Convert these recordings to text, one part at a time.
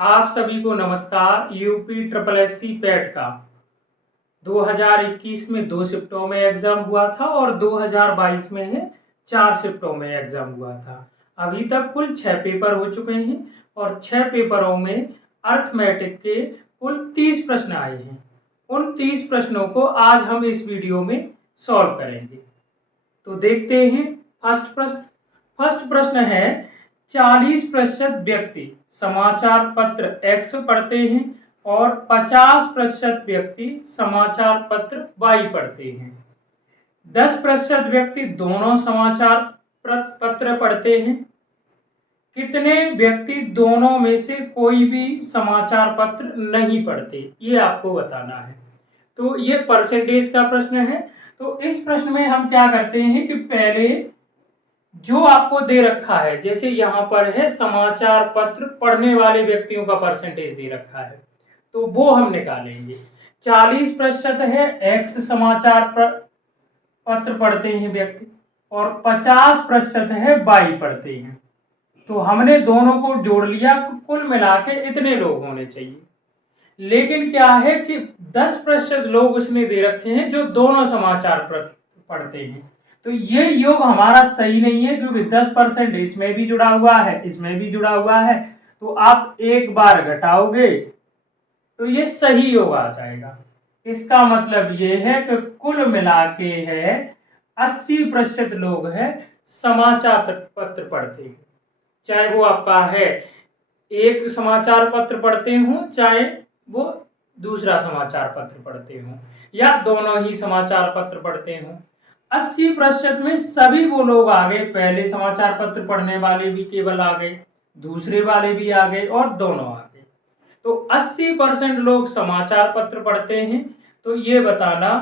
आप सभी को नमस्कार। यूपी ट्रिपल एससी पैट का 2021 में 2 शिफ्टों में एग्जाम हुआ था और 2022 में है 4 शिफ्टों में एग्जाम हुआ था। अभी तक कुल 6 पेपर हो चुके हैं और 6 पेपरों में अर्थमेटिक के कुल 30 प्रश्न आए हैं। उन 30 प्रश्नों को आज हम इस वीडियो में सॉल्व करेंगे। तो देखते हैं फर्स्ट प्रश्न है 40% व्यक्ति समाचार पत्र X पढ़ते हैं और 50% व्यक्ति समाचार पत्र Y पढ़ते हैं। 10% व्यक्ति दोनों समाचार पत्र पढ़ते हैं। कितने व्यक्ति दोनों में से कोई भी समाचार पत्र नहीं पढ़ते, ये आपको बताना है। तो ये परसेंटेज का प्रश्न है। तो इस प्रश्न में हम क्या करते हैं कि पहले जो आपको दे रखा है, जैसे यहाँ पर है समाचार पत्र पढ़ने वाले व्यक्तियों का परसेंटेज दे रखा है, तो वो हम निकालेंगे। 40% है X समाचार पत्र पढ़ते हैं व्यक्ति और 50% है Y पढ़ते हैं। तो हमने दोनों को जोड़ लिया, कुल मिला के इतने लोग होने चाहिए। लेकिन क्या है कि 10% लोग उसने दे रखे हैं जो दोनों समाचार पढ़ते हैं। तो ये योग हमारा सही नहीं है, क्योंकि 10% इसमें भी जुड़ा हुआ है, इसमें भी जुड़ा हुआ है। तो आप एक बार घटाओगे तो ये सही योग आ जाएगा। इसका मतलब ये है कि कुल मिला के है 80% लोग हैं समाचार पत्र पढ़ते हैं। चाहे वो आपका है एक समाचार पत्र पढ़ते हो, चाहे वो दूसरा समाचार पत्र पढ़ते हो, या दोनों ही समाचार पत्र पढ़ते हो। 80% में सभी वो लोग आ गए, पहले समाचार पत्र पढ़ने वाले भी केवल आ गए, दूसरे वाले भी आ गए और दोनों आ गए। तो 80% लोग समाचार पत्र पढ़ते हैं। तो ये बताना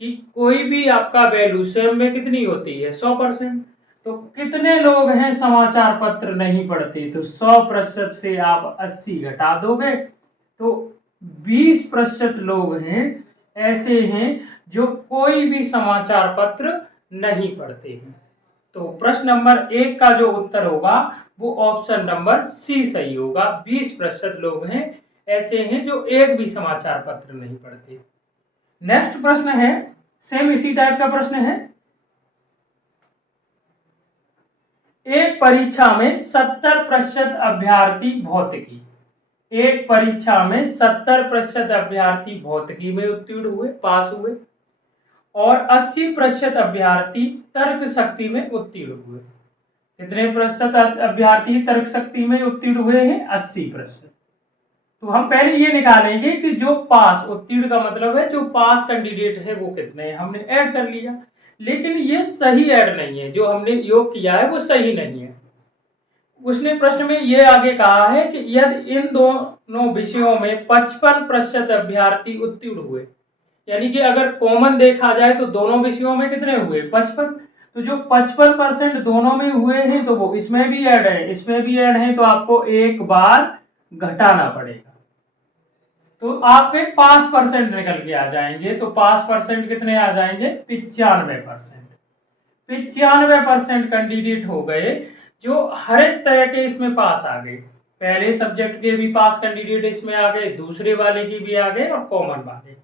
कि कोई भी आपका वैल्यू स्वयं में कितनी होती है, 100%। तो कितने लोग हैं समाचार पत्र नहीं पढ़ते, तो 100% से आप 80 घटा दोगे तो 20% लोग हैं ऐसे हैं जो कोई भी समाचार पत्र नहीं पढ़ते हैं। तो प्रश्न नंबर 1 का जो उत्तर होगा वो ऑप्शन नंबर सी सही होगा। 20% लोग हैं ऐसे हैं जो एक भी समाचार पत्र नहीं पढ़ते। नेक्स्ट प्रश्न है, सेम इसी टाइप का प्रश्न है। एक परीक्षा में 70% अभ्यर्थी भौतिकी, एक परीक्षा में 70% अभ्यर्थी भौतिकी में उत्तीर्ण हुए, पास हुए, और 80% अभ्यर्थी तर्क शक्ति में उत्तीर्ण हुए। कितने प्रतिशत अभ्यर्थी तर्क शक्ति में उत्तीर्ण हुए हैं? 80%। तो हम पहले ये निकालेंगे कि जो पास, उत्तीर्ण का मतलब है जो पास कैंडिडेट है वो कितने हैं, हमने ऐड कर लिया। लेकिन ये सही ऐड नहीं है, जो हमने योग किया है वो सही नहीं है। उसने प्रश्न में ये आगे कहा है कि यदि इन दोनों विषयों में 55% अभ्यर्थी उत्तीर्ण हुए, यानी कि अगर कॉमन देखा जाए तो दोनों विषयों में कितने हुए, 55। तो जो 55% दोनों में हुए हैं तो वो इसमें भी ऐड है, इसमें भी ऐड है, तो आपको एक बार घटाना पड़ेगा। तो आपके 5% निकल के आ जाएंगे। तो 5% कितने आ जाएंगे? 95%। 95% कैंडिडेट हो गए जो हर एक तरह के इसमें पास आ गए। पहले सब्जेक्ट के भी पास कैंडिडेट इसमें आ गए, दूसरे वाले की भी आ गए और कॉमन वाले।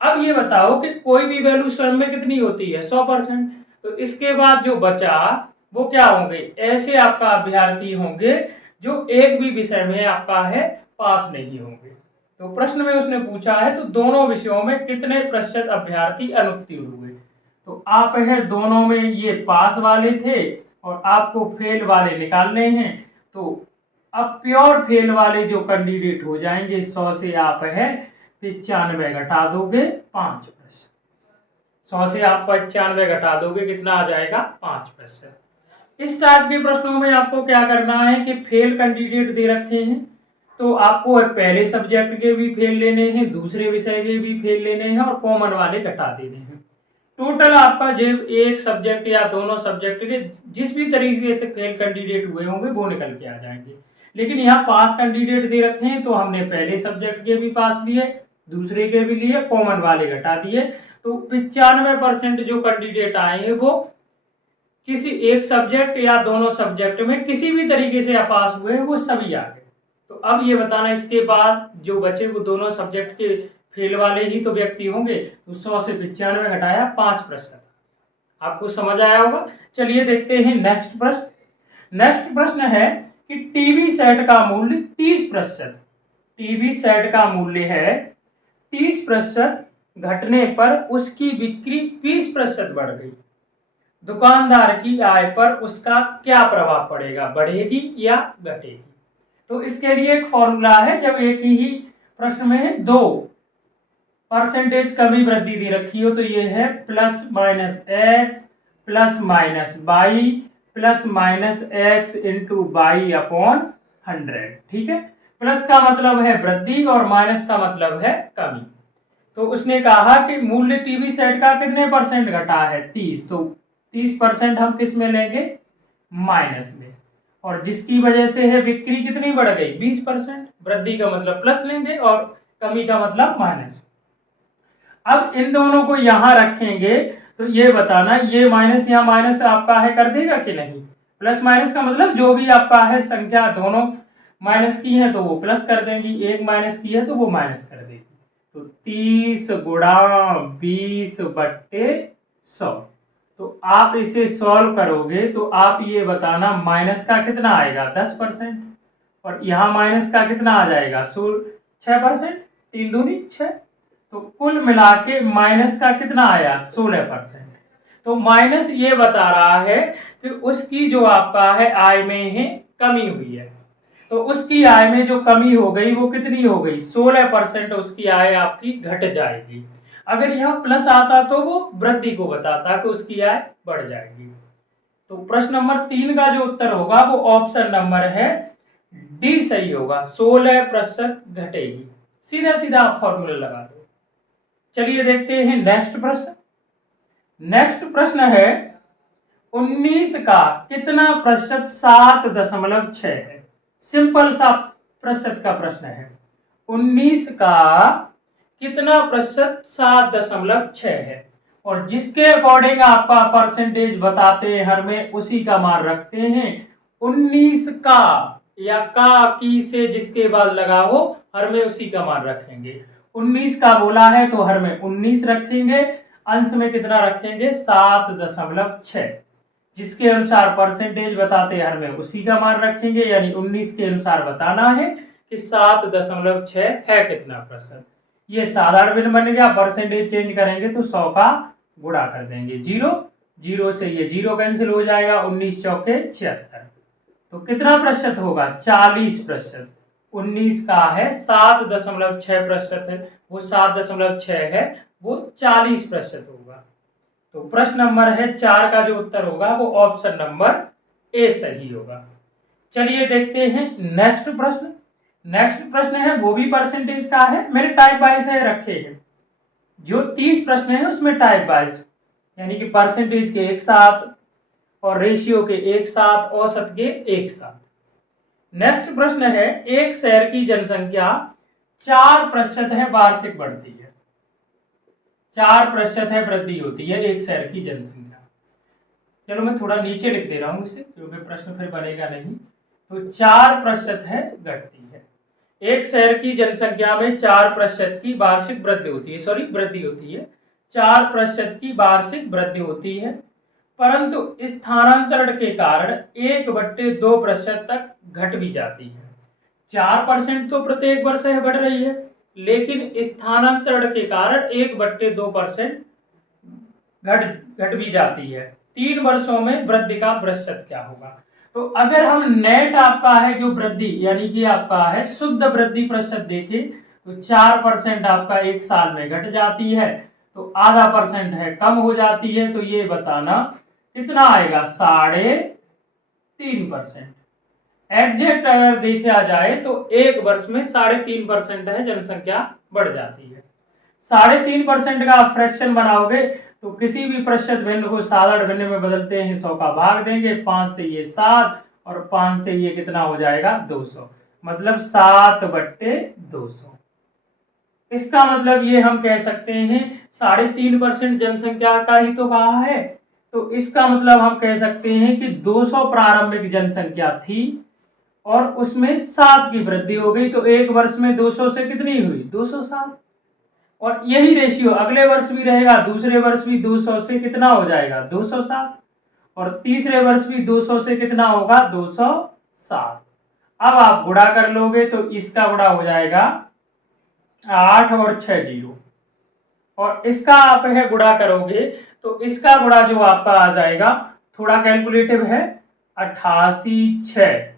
अब ये बताओ कि कोई भी वैल्यू स्वयं में कितनी होती है, 100%। तो इसके बाद जो बचा वो क्या होंगे? ऐसे आपका अभ्यर्थी होंगे जो एक भी विषय में आपका है पास नहीं होंगे। तो प्रश्न में उसने पूछा है तो दोनों विषयों में कितने प्रतिशत अभ्यर्थी अनुत्तीर्ण हुए। तो आप है दोनों में ये पास वाले थे और आपको फेल वाले निकालने हैं। तो अब प्योर फेल वाले जो कैंडिडेट हो जाएंगे, 100 से आप है 95 घटा दोगे 5%। 100 से आप 95 घटा दोगे, कितना आ जाएगा? 5%। इस टाइप के प्रश्नों में आपको क्या करना है कि फेल कैंडिडेट दे रखे हैं तो आपको पहले सब्जेक्ट के भी फेल लेने हैं, दूसरे विषय के भी फेल लेने हैं और कॉमन वाले घटा देने हैं। टोटल आपका जब एक सब्जेक्ट या दोनों सब्जेक्ट के जिस भी तरीके से फेल कैंडिडेट हुए होंगे वो निकल के आ जाएंगे। लेकिन यहाँ पास कैंडिडेट दे रखे हैं तो हमने पहले सब्जेक्ट के भी पास लिए, दूसरे के भी लिए, कॉमन वाले घटा दिए। तो 95% जो कैंडिडेट आए हैं वो किसी एक सब्जेक्ट या दोनों सब्जेक्ट में किसी भी तरीके से पास हुए, वो सभी आ गए। तो तो अब ये बताना इसके बाद जो बचे वो दोनों सब्जेक्ट के फेल वाले ही तो व्यक्ति होंगे, तो 100 से 95 घटाया 5%। आपको समझ आया होगा। चलिए देखते हैं नेक्स्ट प्रश्न। नेक्स्ट प्रश्न है कि टीवी सेट का मूल्य 30%, टीवी सेट का मूल्य है 30% घटने पर उसकी बिक्री 20% बढ़ गई, दुकानदार की आय पर उसका क्या प्रभाव पड़ेगा, बढ़ेगी या घटेगी। तो इसके लिए एक फॉर्मूला है, जब एक ही प्रश्न में 2% कमी वृद्धि दे रखी हो तो ये है plus minus x plus minus y plus minus x into y upon 100। ठीक है, प्लस का मतलब है वृद्धि और माइनस का मतलब है कमी। तो उसने कहा कि मूल्य टीवी सेट का कितने परसेंट घटा है, 30, तो 30% हम किस में लेंगे, माइनस में, और जिसकी वजह से है बिक्री कितनी बढ़ गई, 20%। वृद्धि का मतलब प्लस लेंगे और कमी का मतलब माइनस। अब इन दोनों को यहां रखेंगे तो ये बताना ये माइनस यहाँ माइनस आपका है कर देगा कि नहीं। प्लस माइनस का मतलब जो भी आपका है संख्या दोनों माइनस की है तो वो प्लस कर देंगी, एक माइनस की है तो वो माइनस कर देगी। तो 30 गुणा 20/100। तो आप इसे सॉल्व करोगे तो आप ये बताना माइनस का कितना आएगा 10%, और यहाँ माइनस का कितना आ जाएगा 6%, 3 दूनी 6। तो कुल मिला के माइनस का कितना आया 16%। तो माइनस ये बता रहा है कि उसकी जो आपका है आय में है कमी हुई है, तो उसकी आय में जो कमी हो गई वो कितनी हो गई 16%, उसकी आय आपकी घट जाएगी। अगर यह प्लस आता तो वो वृद्धि को बताता कि उसकी आय बढ़ जाएगी। तो प्रश्न नंबर 3 का जो उत्तर होगा वो ऑप्शन नंबर है डी सही होगा, 16% घटेगी। सीधा सीधा आप फॉर्मूला लगा दो। चलिए देखते हैं नेक्स्ट प्रश्न। नेक्स्ट प्रश्न है 19 का कितना प्रतिशत 7.6 है। सिंपल सा प्रतिशत का प्रश्न है। 19 का कितना प्रतिशत 7.6 है, और जिसके अकॉर्डिंग आपका परसेंटेज बताते हैं हर में उसी का मान रखते हैं। 19 का या का की से जिसके बाद लगा हो हर में उसी का मान रखेंगे। 19 का बोला है तो हर में 19 रखेंगे, अंश में कितना रखेंगे 7.6, जिसके अनुसार परसेंटेज बताते हर में उसी का मान रखेंगे, यानी 19 के अनुसार बताना है कि 7.6 है कितना प्रतिशत। ये साधारण भिन्न बन गया, परसेंटेज चेंज करेंगे तो 100 का गुणा कर देंगे, 0 से ये 0 कैंसिल हो जाएगा, 19 चौके 76। तो कितना प्रतिशत होगा 40%। 19 का है 7.6% है, वो 7.6 है, वो 40% होगा। तो प्रश्न नंबर है 4 का जो उत्तर होगा वो ऑप्शन नंबर ए सही होगा। चलिए देखते हैं नेक्स्ट प्रश्न। नेक्स्ट प्रश्न है वो भी परसेंटेज का है, मेरे टाइप वाइज है रखे हैं। जो 30 प्रश्न है उसमें टाइप वाइज यानी कि परसेंटेज के एक साथ और रेशियो के एक साथ, औसत के एक साथ। नेक्स्ट प्रश्न है एक शहर की जनसंख्या 4% है वार्षिक बढ़ती है, 4% है वृद्धि होती है एक शहर की जनसंख्या। चलो मैं थोड़ा नीचे लिख दे रहा हूं इसे क्योंकि प्रश्न फिर बनेगा नहीं। तो 4% है घटती है, एक शहर की जनसंख्या में 4% की वार्षिक वृद्धि होती है, सॉरी वृद्धि होती है, 4% की वार्षिक वृद्धि होती है, परंतु स्थानांतरण के कारण 1/2% तक घट भी जाती है। 4% तो प्रत्येक वर्ष बढ़ रही है, लेकिन स्थानांतरण के कारण 1/2% घट भी जाती है। 3 वर्षों में वृद्धि का प्रतिशत क्या होगा। तो अगर हम नेट आपका है जो वृद्धि यानी कि आपका है शुद्ध वृद्धि प्रतिशत देखें तो 4% आपका एक साल में घट जाती है, तो आधा परसेंट है कम हो जाती है, तो ये बताना कितना आएगा 3.5%। एग्जैक्ट अगर देखा जाए तो एक वर्ष में 3.5% है जनसंख्या बढ़ जाती है। 3.5% का फ्रैक्शन बनाओगे तो किसी भी प्रतिशत भिन्न को साधारण भिन्न में बदलते हैं, 100 का भाग देंगे, 5 से ये 7 और 5 से ये कितना हो जाएगा 200, मतलब 7/200। इसका मतलब ये हम कह सकते हैं 3.5% जनसंख्या का ही तो कहा है, तो इसका मतलब हम कह सकते हैं कि 200 प्रारंभिक जनसंख्या थी और उसमें 7 की वृद्धि हो गई, तो एक वर्ष में 200 से कितनी हुई 207। और यही रेशियो अगले वर्ष भी रहेगा, दूसरे वर्ष भी 200 से कितना हो जाएगा 207, और तीसरे वर्ष भी 200 से कितना होगा 207। अब आप गुणा कर लोगे तो इसका गुणा हो जाएगा 8 और 6 जीरो, और इसका आप है गुणा करोगे तो इसका गुणा जो आपका आ जाएगा, थोड़ा कैलकुलेटिव है, 88 6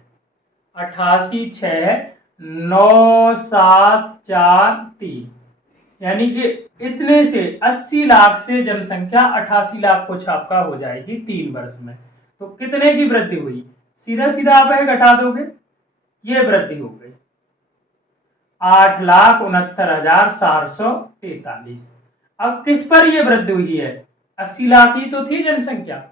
यानी कि इतने से 80 लाख से जनसंख्या 88 लाख कुछ आपका हो जाएगी 3 वर्ष में। तो कितने की वृद्धि हुई, सीधा सीधा आप है घटा दोगे, ये वृद्धि हो गई 8,69,443। अब किस पर यह वृद्धि हुई है, 80 लाख ही तो थी जनसंख्या,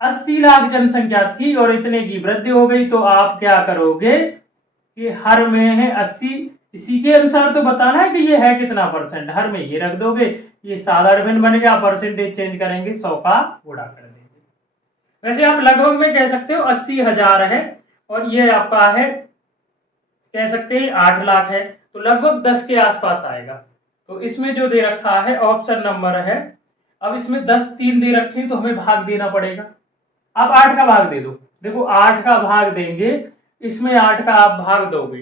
80 लाख जनसंख्या थी और इतने की वृद्धि हो गई, तो आप क्या करोगे कि हर में है 80, इसी के अनुसार तो बताना है कि ये है कितना परसेंट, हर में ये रख दोगे, ये साधारण बन गया, परसेंटेज चेंज करेंगे 100 का गुणा कर देंगे। वैसे आप लगभग में कह सकते हो 80,000 है और ये आपका है कह सकते हैं 8 लाख है, तो लगभग 10 के आसपास आएगा। तो इसमें जो दे रखा है ऑप्शन नंबर है, अब इसमें 10 3 दे रखे तो हमें भाग देना पड़ेगा। आप 8 का भाग दे दो, देखो 8 का भाग देंगे, इसमें 8 का आप भाग दोगे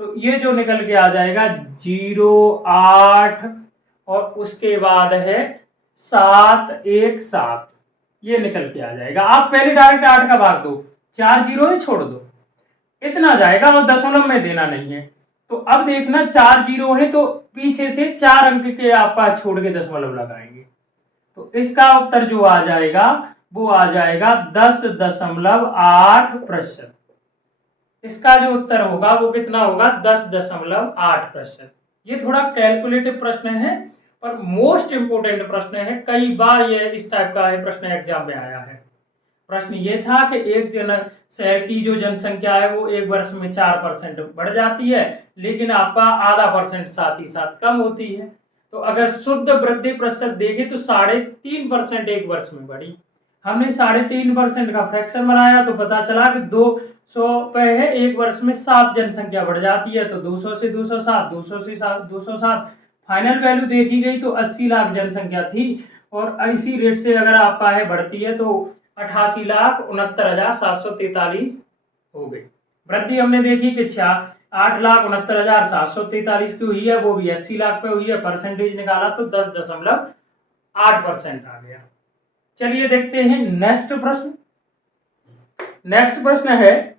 तो ये जो निकल के आ जाएगा 0,8 और उसके बाद है 7,1,7, ये निकल के आ जाएगा। आप पहले डायरेक्ट 8 का भाग दो, 4 जीरो ही छोड़ दो, इतना जाएगा और दशमलव में देना नहीं है। तो अब देखना 4 जीरो है तो पीछे से 4 अंक के आपका छोड़ के दशमलव लगाएंगे, तो इसका उत्तर जो आ जाएगा वो आ जाएगा 10.8%। इसका जो उत्तर होगा वो कितना होगा 10.8%। ये थोड़ा कैलकुलेटिव प्रश्न है और मोस्ट इंपोर्टेंट प्रश्न है, कई बार ये इस टाइप का है प्रश्न एग्जाम में आया है। प्रश्न ये था कि एक शहर की जो जनसंख्या है वो एक वर्ष में 4% बढ़ जाती है, लेकिन आपका आधा परसेंट साथ ही साथ कम होती है। तो अगर शुद्ध वृद्धि प्रतिशत देखें तो 3.5% एक वर्ष में बढ़ी। हमने 3.5% का फ्रैक्शन बनाया तो पता चला कि 200 पे है, एक वर्ष में 7 जनसंख्या बढ़ जाती है, तो 200 से 207, 200 से 207, फाइनल वैल्यू देखी गई तो 80 लाख जनसंख्या थी, और इसी रेट से अगर आपका है बढ़ती है तो 88,69,743 हो गई। वृद्धि हमने देखी कि 8,69,743 की हुई है, वो भी 80 लाख पे हुई है, परसेंटेज निकाला तो 10.8% आ गया। चलिए देखते हैं नेक्स्ट प्रश्न। नेक्स्ट प्रश्न है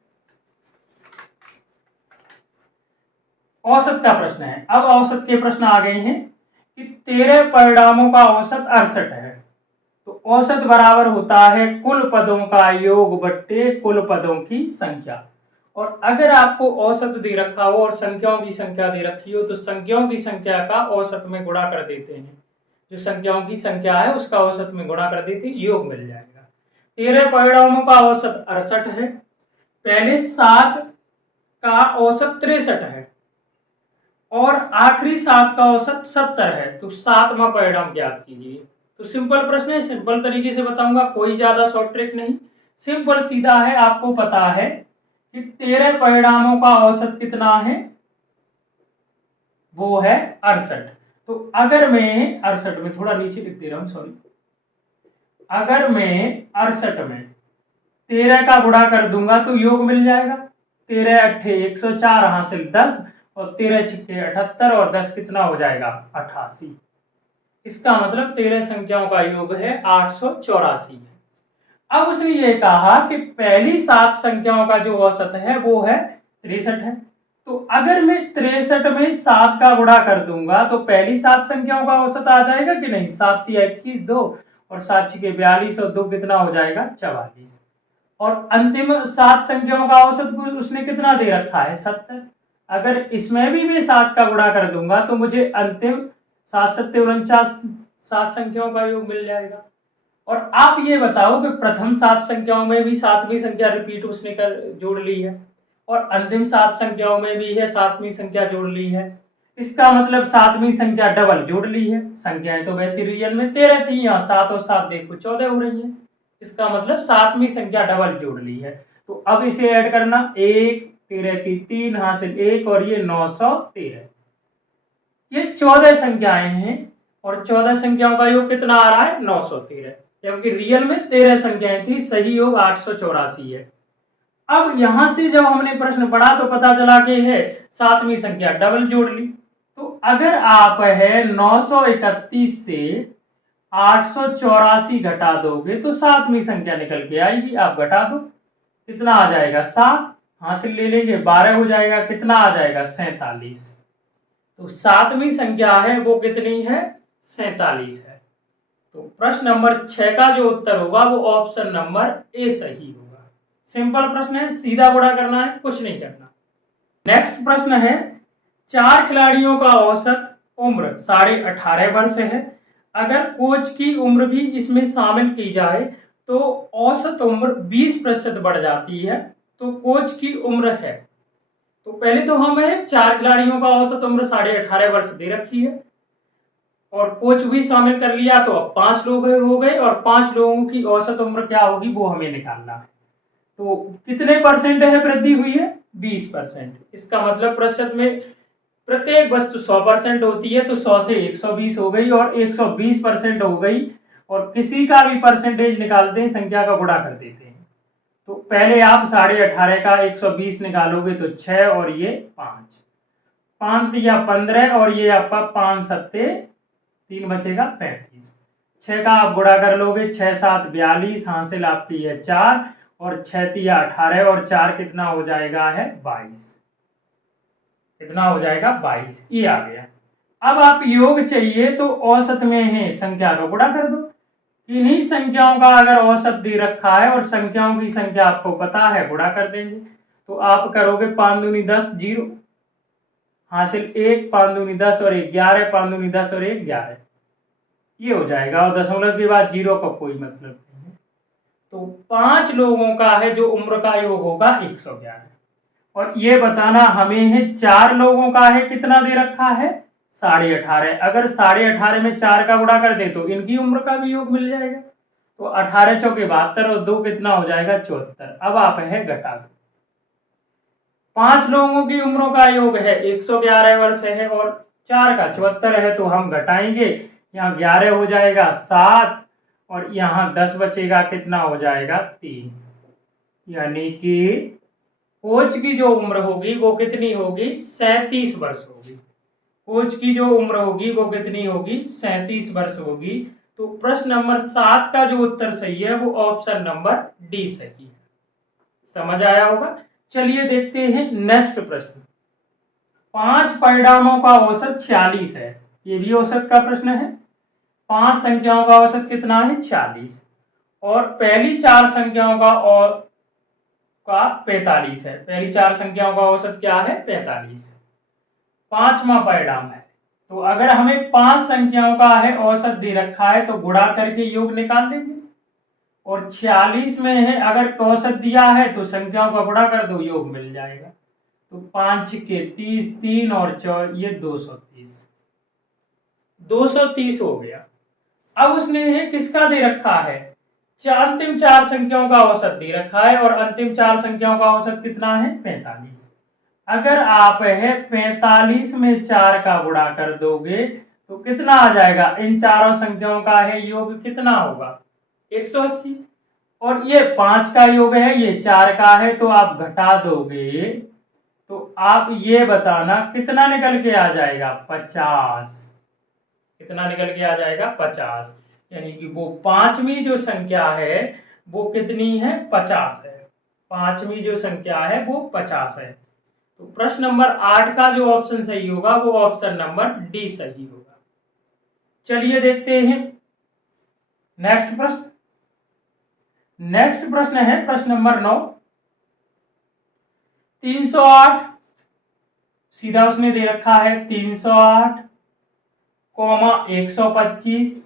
औसत का प्रश्न है। अब औसत के प्रश्न आ गए हैं कि 13 परिणामों का औसत 68 है, तो औसत बराबर होता है कुल पदों का योग बट्टे कुल पदों की संख्या। और अगर आपको औसत दे रखा हो और संख्याओं की संख्या दे रखी हो तो संख्याओं की संख्या का औसत में गुणा कर देते हैं, जो संख्याओं की संख्या है उसका औसत में गुणा कर देते, योग मिल जाएगा। 13 परिणामों का औसत 68 है, पहले 7 का औसत 63 है और आखिरी 7 का औसत 70 है, तो 7वां परिणाम ज्ञात कीजिए। तो सिंपल प्रश्न है, सिंपल तरीके से बताऊंगा, कोई ज्यादा शॉर्ट ट्रिक नहीं, सिंपल सीधा है। आपको पता है कि 13 परिणामों का औसत कितना है, वो है 68। तो अगर मैं 68 में थोड़ा नीचे लिख दे रहा हूं, सॉरी, अगर मैं 68 में 13 का गुणा कर दूंगा तो योग मिल जाएगा, 13 अट्ठे 104 हासिल 10 और 13 छिक्के 78 और 10 कितना हो जाएगा 88। इसका मतलब 13 संख्याओं का योग है 884 है। अब उसने ये कहा कि पहली 7 संख्याओं का जो औसत है वो है 63 है, तो अगर मैं 63 में 7 का गुणा कर दूंगा तो पहली 7 संख्याओं का औसत आ जाएगा कि नहीं, 7 × 21 2 और 7 × 42 और 2 कितना हो जाएगा 44, और अंतिम 7 संख्याओं का औसत उसने कितना दे रखा है 70। अगर इसमें भी मैं 7 का गुणा कर दूंगा तो मुझे अंतिम 7 7 49 7 संख्याओं का योग मिल जाएगा। और आप ये बताओ कि प्रथम 7 संख्याओं में भी 7वीं संख्या रिपीट उसने कर जोड़ ली है और अंतिम 7 संख्याओं में भी है 7वीं संख्या जोड़ ली है, इसका मतलब 7वीं संख्या डबल जोड़ ली है। संख्याएं तो वैसे रियल में 13 थी, यहाँ 7 और 7 देखो 14 हो रही है, इसका मतलब 7वीं संख्या डबल जोड़ ली है। तो अब इसे ऐड करना, 1 13 की 3 हासिल 1 और ये 913। ये 14 संख्याएं हैं और 14 संख्याओं का योग कितना आ रहा है 913, जबकि रियल में 13 संख्याएं थी, सही योग 884 है। अब यहां से जब हमने प्रश्न पढ़ा तो पता चला कि है 7वीं संख्या डबल जोड़ ली। तो अगर आप है 931 से 884 घटा दोगे तो 7वीं संख्या निकल के आएगी। आप घटा दो, कितना आ जाएगा 7, हासिल ले लेंगे 12 हो जाएगा, कितना आ जाएगा 47। तो 7वीं संख्या है वो कितनी है 47 है। तो प्रश्न नंबर 6 का जो उत्तर होगा वो ऑप्शन नंबर ए सही होगा। सिंपल प्रश्न है, सीधा गुणा करना है, कुछ नहीं करना। नेक्स्ट प्रश्न है, 4 खिलाड़ियों का औसत उम्र 18.5 वर्ष है। अगर कोच की उम्र भी इसमें शामिल की जाए तो औसत उम्र 20% बढ़ जाती है। तो कोच की उम्र है, तो पहले तो हमें 4 खिलाड़ियों का औसत उम्र 18.5 वर्ष दे रखी है और कोच भी शामिल कर लिया, तो अब 5 लोग हो गए और 5 लोगों की औसत उम्र क्या होगी वो हमें निकालना है। तो कितने परसेंट है वृद्धि हुई है 20%। इसका मतलब प्रतिशत में प्रत्येक वस्तु 100% होती है, तो 100 से 120 हो गई और 120% हो गई। और किसी का भी परसेंटेज निकालते हैं संख्या का गुणा कर देते हैं। तो पहले आप 18.5 का 120 निकालोगे तो 6 और ये 5, 5 या 15 और ये आपका 5 सत्ते 3 बचेगा 35। 6 का आप गुणा कर लोगे, 6 7 42, हासिल आपकी है 4 और 6 तिया 18 और 4 कितना हो जाएगा है 22। कितना हो जाएगा 22, ये आ गया। अब आप योग चाहिए तो औसत में है संख्या का गुणा कर दो। इन्हीं संख्याओं का अगर औसत दे रखा है और संख्याओं की संख्या आपको पता है, गुणा कर देंगे। तो आप करोगे 5 दूनी 10 0, हासिल 1, 5 दूनी 10 और 1 11, 5 दूनी 10 और 1 11, ये हो जाएगा। और दशमलव के बाद 0 का कोई मतलब नहीं है। तो 5 लोगों का है जो उम्र का योग होगा 111। और ये बताना हमें है 4 लोगों का है कितना दे रखा है 18.5। अगर 18.5 में 4 का गुणा कर दे तो इनकी उम्र का भी योग मिल जाएगा। तो 18 चौके 72 और 2 कितना हो जाएगा 74। अब आप है घटा दो। 5 लोगों की उम्रों का योग है 111 वर्ष है और 4 का 74 है, तो हम घटाएंगे, यहाँ 11 हो जाएगा 7 और यहाँ 10 बचेगा, कितना हो जाएगा 3। यानी कि कोच की जो उम्र होगी वो कितनी होगी 37 वर्ष होगी। कोच की जो उम्र होगी वो कितनी होगी 37 वर्ष होगी। तो प्रश्न नंबर 7 का जो उत्तर सही है वो ऑप्शन नंबर डी सही है। समझ आया होगा। चलिए देखते हैं नेक्स्ट प्रश्न। 5 परिणामों का औसत 46 है, ये भी औसत का प्रश्न है। 5 संख्याओं का औसत कितना है 46 और पहली 4 संख्याओं का 45 है। पहली 4 संख्याओं का औसत क्या है 45। 5वां परिणाम है, तो अगर हमें 5 संख्याओं का है औसत दे रखा है तो गुणा करके योग निकाल देंगे। और 46 में है अगर औसत दिया है तो संख्याओं का गुणा कर दो, योग मिल जाएगा। तो 5 के 30, 3 और 4 ये 230, 230 हो गया। अब उसने है किसका दे रखा है अंतिम 4 संख्याओं का औसत दे रखा है और अंतिम 4 संख्याओं का औसत कितना है 45। अगर आप है 45 में 4 का गुणा कर दोगे तो कितना आ जाएगा, इन चारों संख्याओं का है योग कितना होगा 180 और ये 5 का योग है, ये 4 का है, तो आप घटा दोगे तो आप ये बताना कितना निकल के आ जाएगा 50। कितना निकल के आ जाएगा 50। यानी कि वो 5वीं जो संख्या है वो कितनी है 50 है। 5वीं जो संख्या है वो 50 है। तो प्रश्न नंबर 8 का जो ऑप्शन सही होगा वो ऑप्शन नंबर डी सही होगा। चलिए देखते हैं नेक्स्ट प्रश्न। नेक्स्ट प्रश्न है प्रश्न नंबर 9। 308 सीधा उसने दे रखा है 308, 125,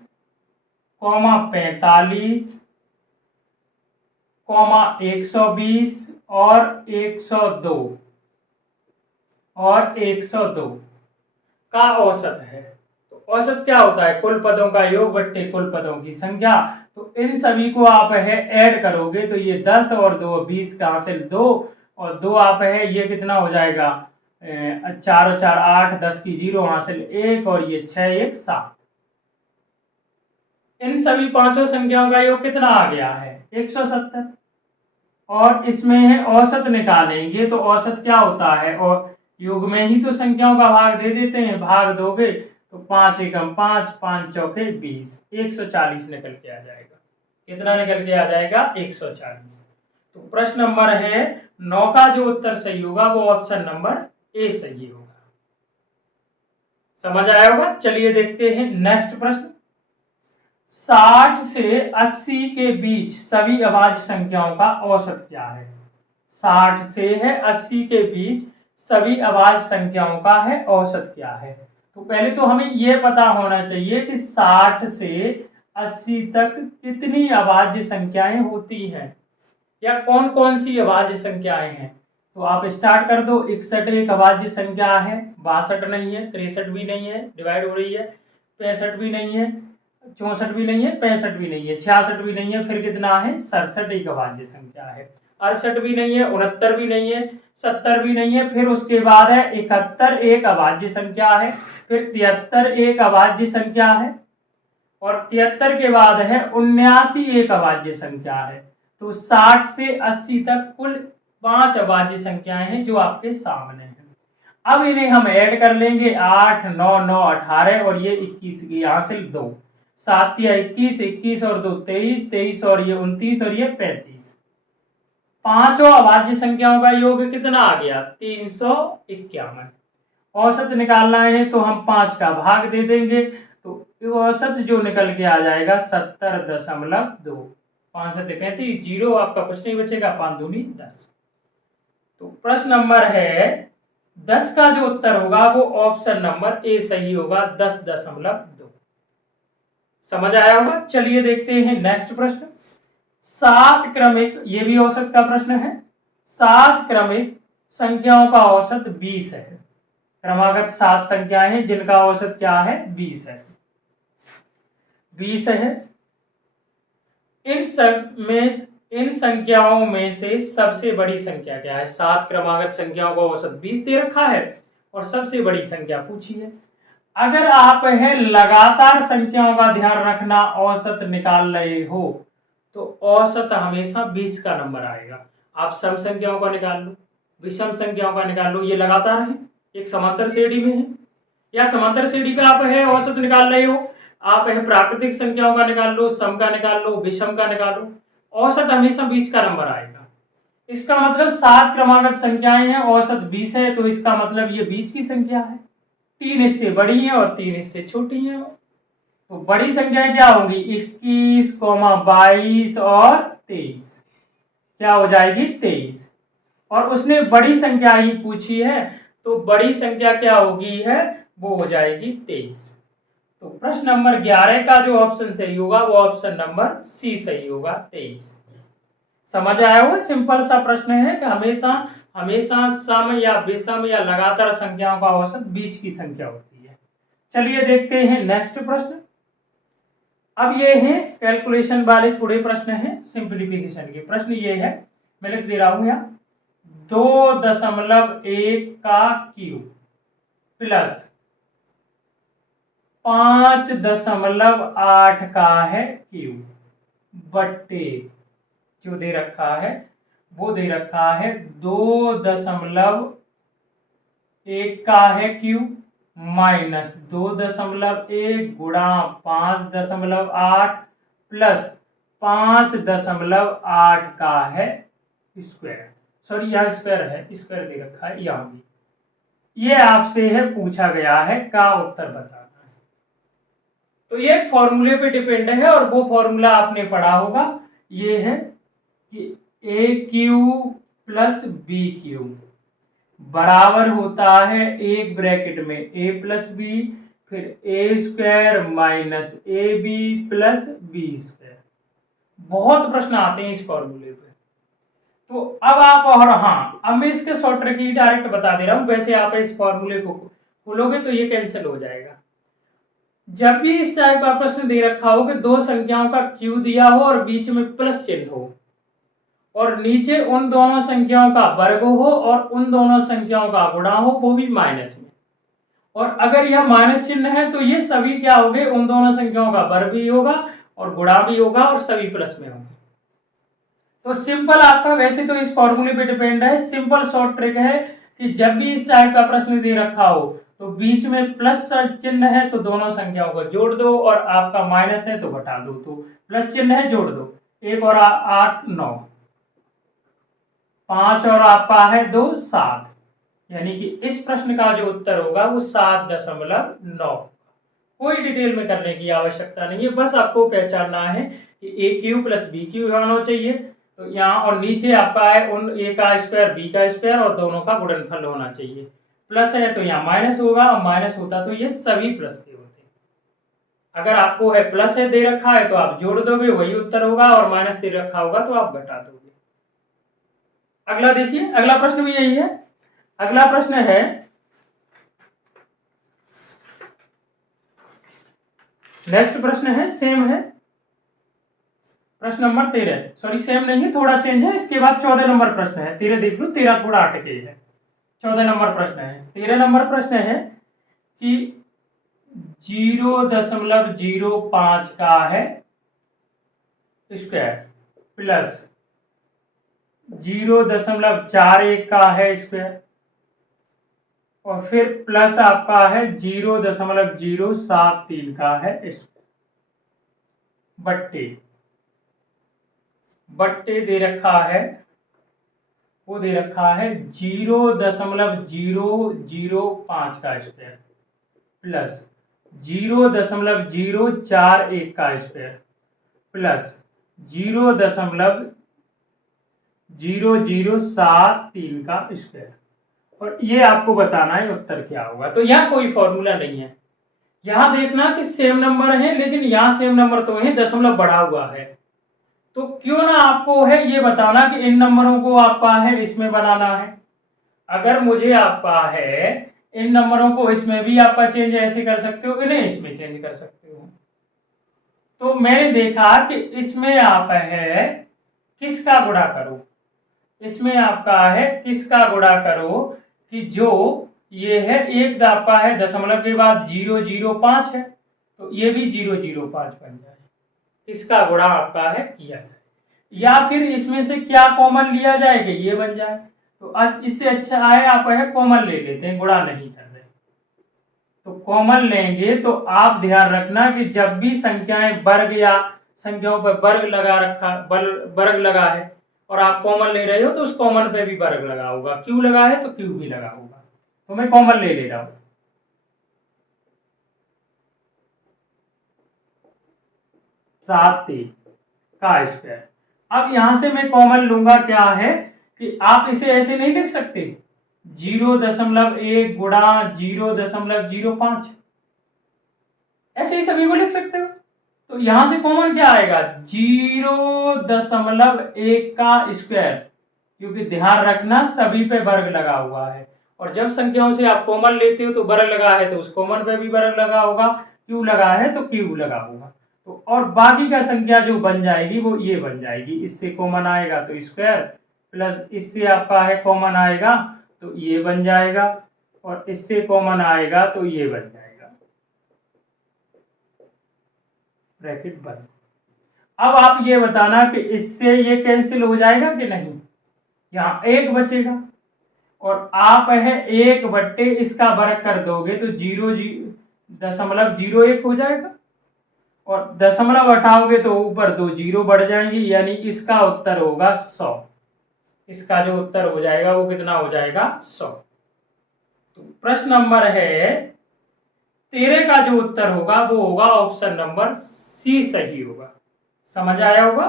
45, 120 और 102 का औसत है। तो औसत क्या होता है कुल पदों का योग बट्टे कुल पदों की संख्या। तो इन सभी को आप है ऐड करोगे तो ये 10 और 2 20 का हासिल 2, और 2 आप है, ये कितना हो जाएगा 4 और 4 8, 10 की 0 हासिल 1 और ये 6 1 7। इन सभी पांचों संख्याओं का योग कितना आ गया है 170। और इसमें है औसत निकालेंगे तो औसत क्या होता है, और योग में ही तो संख्याओं का भाग दे देते हैं, भाग दोगे तो 5 एकम 5, 5 चौके 20, 140 निकल के आ जाएगा। कितना निकल के आ जाएगा 140। तो प्रश्न नंबर है 9 का जो उत्तर सही होगा वो ऑप्शन नंबर ए सही होगा। समझ आया होगा। चलिए देखते हैं नेक्स्ट प्रश्न। 60 से 80 के बीच सभी अभाज्य संख्याओं का औसत क्या है। 60 से है 80 के बीच सभी अभाज्य संख्याओं का है औसत क्या है। तो पहले तो हमें यह पता होना चाहिए कि 60 से 80 तक कितनी अभाज्य संख्याएं होती हैं या कौन कौन सी अभाज्य संख्याएं हैं। तो आप स्टार्ट कर दो। 61 एक अभाज्य संख्या है, 62 नहीं है, 63 भी नहीं है, डिवाइड हो रही है, 65 भी नहीं है, 64 भी नहीं है, 65 भी नहीं है, 66 भी नहीं है, फिर कितना है 67 एक अभाज्य संख्या है, 68 भी नहीं है, 69 भी नहीं है, 70 भी नहीं है, फिर उसके बाद है 71 एक अभाज्य संख्या है, फिर 73 एक अभाज्य संख्या है और 73 के बाद है 79 एक अभाज्य संख्या है। तो 60 से 80 तक कुल 5 अभाज्य संख्याएं हैं जो आपके सामने हैं। अब इन्हें हम ऐड कर लेंगे 8 9 9 18 और ये 21 की हासिल 2, 7 या 21, 21 और 2 23, 23 और ये 29 और ये 35। पांचों अभाज्य संख्याओं का योग कितना आ गया 351। औसत निकालना है तो हम 5 का भाग दे देंगे तो औसत जो निकल के आ जाएगा 70.2। 5 7 35, 0 आपका कुछ नहीं बचेगा, 5 दूनी 10। तो प्रश्न नंबर है 10 का जो उत्तर होगा वो ऑप्शन नंबर ए सही होगा, 10.2। समझ आया होगा। चलिए देखते हैं नेक्स्ट प्रश्न। 7 क्रमिक, ये भी औसत का प्रश्न है। 7 क्रमिक संख्याओं का औसत 20 है। क्रमागत 7 संख्याएं हैं जिनका औसत क्या है 20 है। 20 है। इन संख्याओं में से सबसे बड़ी संख्या क्या है। 7 क्रमागत संख्याओं का औसत 20 दे रखा है और सबसे बड़ी संख्या पूछी है। अगर आप है लगातार संख्याओं का ध्यान रखना, औसत निकाल रहे हो तो औसत हमेशा 20 का नंबर आएगा। आप सम संख्याओं का निकाल लो, विषम संख्याओं का निकाल लो, ये लगातार है, एक समांतर श्रेणी में है, या समांतर श्रेणी का आप है औसत निकाल रहे हो, आप है प्राकृतिक संख्याओं का निकाल लो, सम का निकाल लो, विषम का निकाल लो, औसत हमेशा 20 का नंबर आएगा। इसका मतलब 7 क्रमागत संख्याएं हैं, औसत 20 है, तो इसका मतलब ये बीच की संख्या है। 3 इससे बड़ी है और 3 इससे छोटी है। तो बड़ी संख्याएं क्या होंगी 21, 22 और 23, क्या हो जाएगी 23। और उसने बड़ी संख्या ही पूछी है तो बड़ी संख्या क्या होगी है वो हो जाएगी 23। तो प्रश्न नंबर 11 का जो ऑप्शन सही होगा वो ऑप्शन नंबर सी सही होगा, 23। समझ आया हुआ। सिंपल सा प्रश्न है कि हमेशा सम या विषम या लगातार संख्याओं का औसत बीच की संख्या होती है। चलिए देखते हैं नेक्स्ट प्रश्न। अब ये है कैलकुलेशन वाले थोड़े प्रश्न हैं, सिंप्लीफिकेशन के प्रश्न। ये है, मैं लिख दे रहा हूं यहाँ 2.1 का क्यूब प्लस 5.8 का है क्यूब बट्टे जो दे रखा है वो दे रखा है 2.1 का है क्यूब माइनस 2.1 गुणा 5.8 प्लस 5.8 का है स्क्वायर। सॉरी यह स्क्वायर है, स्क्वायर दे रखा है यहाँ भी। ये आपसे है पूछा गया है का उत्तर बताना है। तो ये फॉर्मूले पे डिपेंड है और वो फॉर्मूला आपने पढ़ा होगा। ये है कि ए क्यूब प्लस बी क्यूब बराबर होता है एक ब्रैकेट में ए प्लस बी, फिर A square minus A B plus B square. बहुत प्रश्न आते हैं इस फॉर्मूले पे। तो अब आप, और हाँ अब मैं इसके शॉर्ट ट्रिक ही डायरेक्ट बता दे रहा हूं, वैसे आप इस फॉर्मूले को खोलोगे तो ये कैंसिल हो जाएगा। जब भी इस टाइप का प्रश्न दे रखा हो कि दो संख्याओं का क्यू दिया हो और बीच में प्लस चिन्ह हो और नीचे उन दोनों संख्याओं का वर्ग हो और उन दोनों संख्याओं का गुणा हो, वो भी माइनस में। और अगर यह माइनस चिन्ह है तो ये सभी क्या हो गए, उन दोनों संख्याओं का वर्ग भी होगा और गुणा भी होगा और सभी प्लस में होंगे। तो सिंपल आपका वैसे तो इस फॉर्मूले पे डिपेंड है। सिंपल शॉर्ट ट्रिक है कि जब भी इस टाइप का प्रश्न दे रखा हो तो बीच में प्लस चिन्ह है तो दोनों संख्याओं को जोड़ दो, और आपका माइनस है तो घटा दो। तो प्लस चिन्ह है, जोड़ दो, 1 और 8 9, 5 और आपका है 2 7, यानी कि इस प्रश्न का जो उत्तर होगा वो 7.9। कोई डिटेल में करने की आवश्यकता नहीं है, बस आपको पहचानना है कि ए क्यू प्लस बी क्यू होना चाहिए। तो यहाँ और नीचे आपका है उन ए का स्क्वायर बी का स्क्वायर और दोनों का गुणनफल होना चाहिए। प्लस है तो यहाँ माइनस होगा, और माइनस होता तो ये सभी प्लस के होते। अगर आपको है प्लस है दे रखा है तो आप जोड़ दोगे, वही उत्तर होगा, और माइनस दे रखा होगा तो आप घटा दोगे। अगला देखिए, अगला प्रश्न भी यही है। अगला प्रश्न है नेक्स्ट प्रश्न है, सेम है, प्रश्न नंबर 13। सॉरी सेम नहीं है, थोड़ा चेंज है। इसके बाद 14 नंबर प्रश्न है। 13 देख लो, 13 थोड़ा अटके है। 14 नंबर प्रश्न है। 13 नंबर प्रश्न है कि 0.05 का है स्क्वायर प्लस 0.41 का है स्क्वायर, और फिर प्लस आपका है 0.073 का है बट्टे बट्टे दे रखा है, वो दे रखा है 0.005 का स्क्वायर प्लस 0.041 का स्क्वायर प्लस 0.0073 का स्क्वायर। और ये आपको बताना है उत्तर क्या होगा। तो यहाँ कोई फॉर्मूला नहीं है। यहाँ देखना कि सेम नंबर है, लेकिन यहाँ सेम नंबर तो है, दशमलव बढ़ा हुआ है। तो क्यों ना आपको है ये बताना कि इन नंबरों को आपका है इसमें बनाना है। अगर मुझे आपका है इन नंबरों को इसमें भी आपका चेंज ऐसे कर सकते हो, इन्हें इसमें चेंज कर सकते हो। तो मैंने देखा कि इसमें आप है किसका गुणा करो, इसमें आपका है किसका गुणा करो कि जो ये है एक आपका है दशमलव के बाद 0.05 है, तो ये भी 0.05 बन जाए। इसका गुणा आपका है किया जाए, या फिर इसमें से क्या कॉमन लिया जाए कि ये बन जाए। तो आज इससे अच्छा है आप है कॉमन ले लेते हैं, गुणा नहीं कर रहे। तो कॉमन लेंगे तो आप ध्यान रखना कि जब भी संख्याएं वर्ग या संख्याओं पर वर्ग लगा रखा वर्ग लगा है और आप कॉमन ले रहे हो तो उस कॉमन पे भी वर्ग लगा होगा, क्यू लगा है तो क्यू भी लगा होगा। तो मैं कॉमन ले रहा हूं 7 का स्क्वायर। अब यहां से मैं कॉमन लूंगा क्या है कि आप इसे ऐसे नहीं लिख सकते 0.1 गुणा 0.05, ऐसे ही सभी को लिख सकते हो। तो यहां से कॉमन क्या आएगा 0.1 का स्क्वायर, क्योंकि ध्यान रखना सभी पे वर्ग लगा हुआ है, और जब संख्याओं से आप कॉमन लेते हो तो वर्ग लगा है तो उस कॉमन पे भी वर्ग लगा होगा, क्यू लगा है तो क्यू लगा होगा। तो और बाकी का संख्या जो बन जाएगी वो ये बन जाएगी, इससे कॉमन आएगा तो स्क्वायर प्लस इससे आपका है कॉमन आएगा तो ये बन जाएगा, और इससे कॉमन आएगा तो ये बन जाएगा, ब्रैकेट बंद। अब आप ये बताना कि इससे ये कैंसिल हो जाएगा कि नहीं, यहाँ 1 बचेगा, और आप है 1 बट्टे इसका वर्ग कर दोगे तो 0.01 हो जाएगा, और दशमलव हटाओगे तो ऊपर 2 जीरो बढ़ जाएंगी, यानी इसका उत्तर होगा 100। इसका जो उत्तर हो जाएगा वो कितना हो जाएगा 100। तो प्रश्न नंबर है 13 का जो उत्तर होगा वो होगा ऑप्शन नंबर सी सही होगा। समझ आया होगा,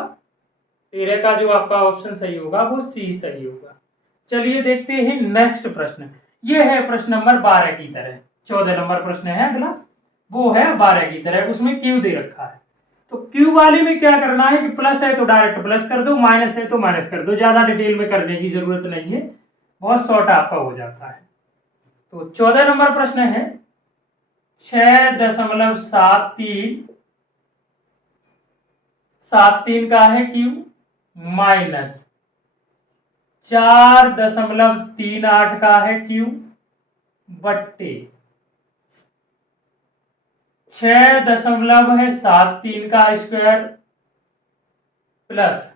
13 का जो आपका ऑप्शन सही होगा वो सी सही होगा। चलिए देखते हैं नेक्स्ट प्रश्न। ये है प्रश्न नंबर 12 की तरह। 14 नंबर प्रश्न है अगला, वो है 12 की तरह, उसमें क्यू दे रखा है। तो क्यू वाले में क्या करना है कि प्लस है तो डायरेक्ट प्लस कर दो, माइनस है तो माइनस कर दो, ज्यादा डिटेल में करने की जरूरत नहीं है, बहुत शॉर्ट आपका हो जाता है। तो 14 नंबर प्रश्न है 6.73 का है क्यू माइनस 4.38 का है क्यू बट्टे 6.73 का स्क्वायर प्लस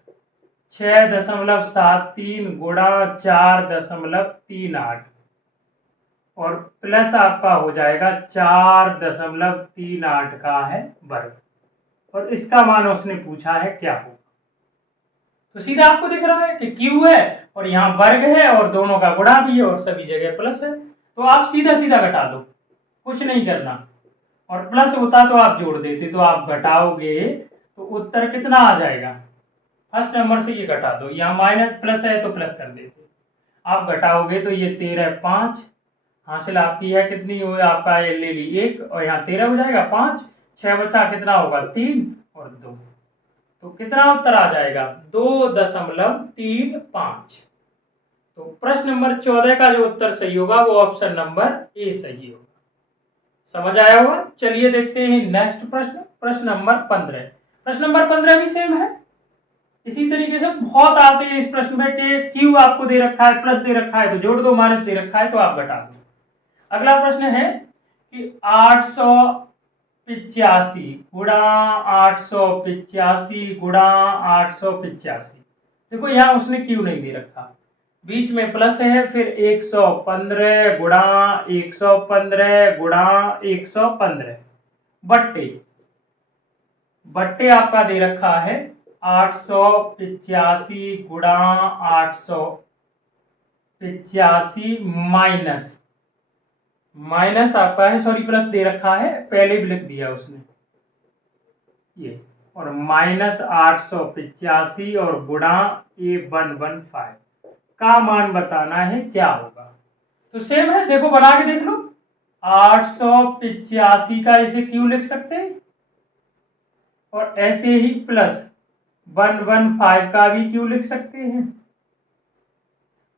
6.73 गुणा 4.38 और प्लस आपका हो जाएगा 4.38 का है वर्ग, और इसका मान उसने पूछा है क्या होगा। तो सीधा आपको दिख रहा है कि क्यू है और यहाँ वर्ग है और दोनों का गुणा भी है और सभी जगह प्लस है, तो आप सीधा सीधा घटा दो, कुछ नहीं करना। और प्लस होता तो आप जोड़ देते, तो आप घटाओगे तो उत्तर कितना आ जाएगा, फर्स्ट नंबर से ये घटा दो, यहाँ माइनस प्लस है तो प्लस कर देते, आप घटाओगे तो ये 13 5 हासिल आपकी है कितनी हो, आपका ये ले ली 1 और यहाँ 13 हो जाएगा 5, 6 बचा कितना होगा 3 और 2, तो कितना उत्तर आ जाएगा 2.35। तो प्रश्न नंबर 14 का जो उत्तर सही होगा वो ऑप्शन नंबर ए सही होगा। समझ आया होगा। चलिए देखते हैं नेक्स्ट प्रश्न, प्रश्न नंबर 15। प्रश्न नंबर 15 भी सेम है, इसी तरीके से बहुत आते हैं इस प्रश्न में कि क्यू आपको दे रखा है, प्लस दे रखा है तो जोड़ दो, माइनस दे रखा है तो आप घटा दो। अगला प्रश्न है कि 885 गुणा 885 गुणा 885। देखो यहाँ उसने क्यू नहीं दे रखा, बीच में प्लस है, फिर 115 गुणा 115 गुणा 115 बट्टे बट्टे आपका दे रखा है 885 गुणा 885 माइनस माइनस आपका है, सॉरी प्लस दे रखा है, पहले भी लिख दिया उसने ये, और माइनस 885 और गुणा 115 का मान बताना है क्या होगा। तो सेम है, देखो बना के देख लो, 885 का ऐसे क्यू लिख सकते हैं और ऐसे ही प्लस 115 का भी क्यू लिख सकते हैं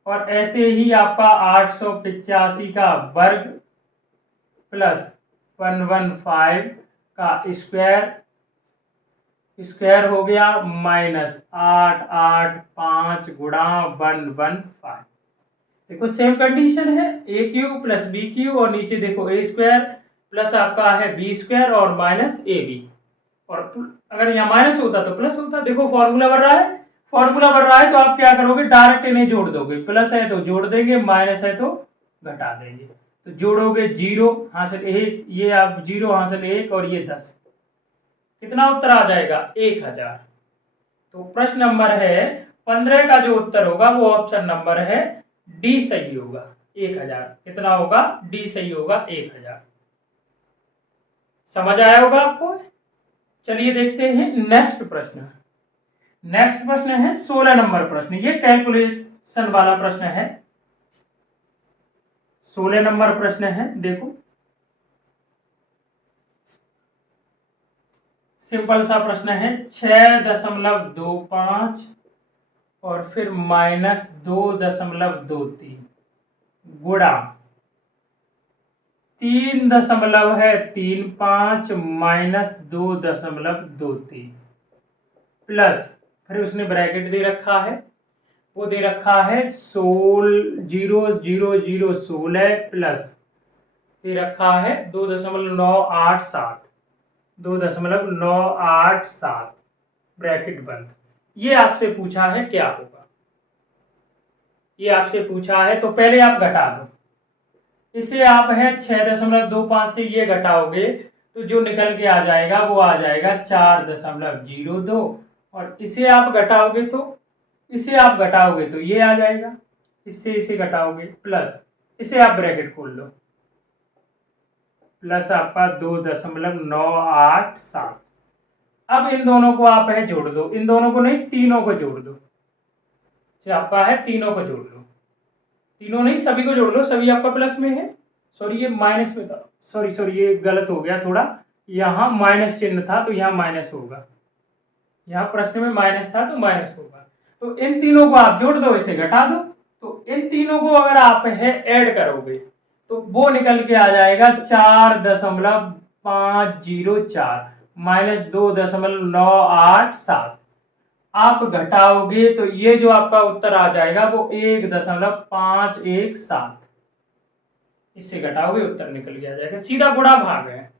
और ऐसे ही आपका 885 का वर्ग प्लस 115 का स्क्वायर हो गया माइनस 885 गुणा 115। देखो सेम कंडीशन है, ए क्यू प्लस बी क्यू और नीचे देखो ए स्क्वायर प्लस आपका है बी स्क्वायर और माइनस ए बी, और अगर यहाँ माइनस होता तो प्लस होता। देखो फॉर्मूला बन रहा है, फॉर्मूला बन रहा है तो आप क्या करोगे, डायरेक्ट इन्हें जोड़ दोगे, प्लस है तो जोड़ देंगे, माइनस है तो घटा देंगे, तो जोड़ोगे 0 हासिल 1, ये आप 0 हासिल 1 और ये 10, कितना उत्तर आ जाएगा 1000। तो प्रश्न नंबर है 15 का जो उत्तर होगा वो ऑप्शन नंबर है डी सही होगा, 1000। कितना होगा, डी सही होगा 1000। समझ आया होगा आपको। चलिए देखते हैं नेक्स्ट प्रश्न। नेक्स्ट प्रश्न है 16 नंबर प्रश्न, ये कैलकुलेशन वाला प्रश्न है, 16 नंबर प्रश्न है। देखो सिंपल सा प्रश्न है, 6.25 और फिर माइनस 2.23 गुणा 3.35 माइनस 2.23 प्लस, फिर उसने ब्रैकेट दे रखा है, वो दे रखा है 16 प्लस दे रखा है 2.987 ब्रैकेट बंद। ये आपसे पूछा है क्या होगा, ये आपसे पूछा है, तो पहले आप घटा दो, इसे आप है 6.25 से ये घटाओगे तो जो निकल के आ जाएगा वो आ जाएगा 4.02, और इसे आप घटाओगे तो ये आ जाएगा, इससे इसे घटाओगे प्लस इसे आप ब्रैकेट खोल लो, प्लस आपका 2.987। अब इन दोनों को आप है जोड़ दो, इन दोनों को नहीं तीनों को जोड़ दो, आपका है तीनों को जोड़ लो, तीनों नहीं सभी को जोड़ लो, सभी आपका प्लस में है, सॉरी ये माइनस में था, सॉरी ये गलत हो गया थोड़ा, यहाँ माइनस चिन्ह था तो यहाँ माइनस होगा, यहाँ प्रश्न में माइनस था तो माइनस होगा। तो इन तीनों को आप जोड़ दो, इसे घटा दो, तो इन तीनों को अगर आप है ऐड करोगे तो वो निकल के आ जाएगा 4.504 माइनस 2.987 आप घटाओगे तो ये जो आपका उत्तर आ जाएगा वो 1.517, इससे घटाओगे उत्तर निकल गया जाएगा, सीधा गुणा भाग है।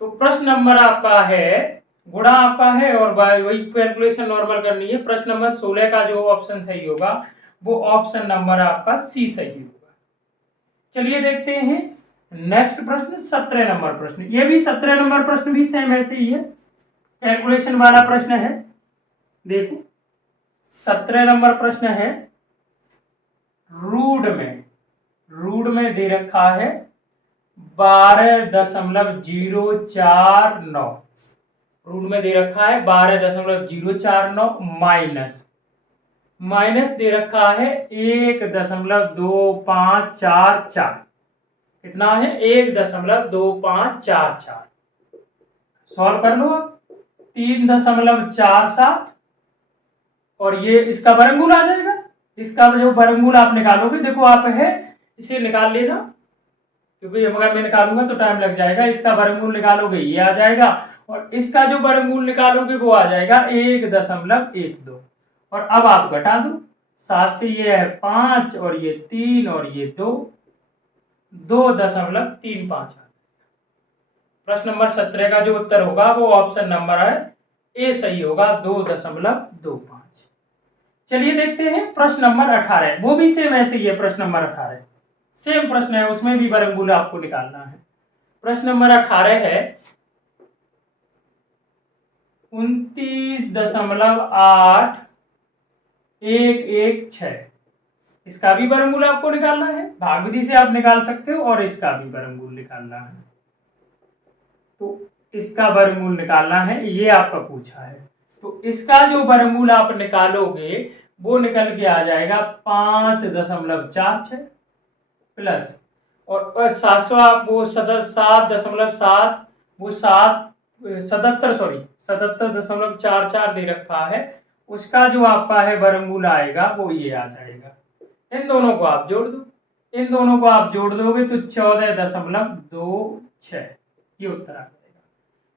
तो प्रश्न नंबर आपका है, गुणा आपका है और वही कैलकुलेशन नॉर्मल करनी है। प्रश्न नंबर 16 का जो ऑप्शन सही होगा वो ऑप्शन नंबर आपका सी सही होगा। चलिए देखते हैं नेक्स्ट प्रश्न, 17 नंबर प्रश्न। ये भी 17 नंबर प्रश्न भी सेम ऐसे ही है, कैलकुलेशन वाला प्रश्न है। देखो 17 नंबर प्रश्न है, रूट में दे रखा है 12.049, रूट में दे रखा है 12.049 माइनस दे रखा है 1.2544, कितना है 1.2544। सॉल्व कर लो आप, 3.47 और ये इसका वर्गमूल आ जाएगा। इसका जो वर्गमूल आप निकालोगे, देखो आप है इसे निकाल लेना, क्योंकि अगर मैं निकालूंगा तो टाइम लग जाएगा। इसका वर्गमूल निकालोगे ये आ जाएगा और इसका जो वर्गमूल निकालोगे वो आ जाएगा 1.12। और अब आप घटा दो, 7 से ये है 5 और ये 3 और ये 2.35। प्रश्न नंबर 17 का जो उत्तर होगा वो ऑप्शन नंबर है ए सही होगा, 2.25। चलिए देखते हैं प्रश्न नंबर 18, वो भी सेम ऐसे ही है। प्रश्न नंबर 18 सेम प्रश्न है, उसमें भी वर्गमूल आपको निकालना है। प्रश्न नंबर 18 है 29.8116, इसका भी वर्गमूल आपको निकालना है। भाग विधि से आप निकाल सकते हो और इसका भी वर्गमूल निकालना है। तो इसका वर्गमूल निकालना है, ये आपका पूछा है। तो इसका जो वर्गमूल आप निकालोगे वो निकल के आ जाएगा 5.46 प्लस और 700 आप वो 7.7 वो 77.44 दे रखा है, उसका जो आपका है वर्गमूल आएगा वो ये आ जाएगा। इन दोनों को आप जोड़ दो, इन दोनों को आप जोड़ दोगे तो 14.26, ये उत्तर आ जाएगा।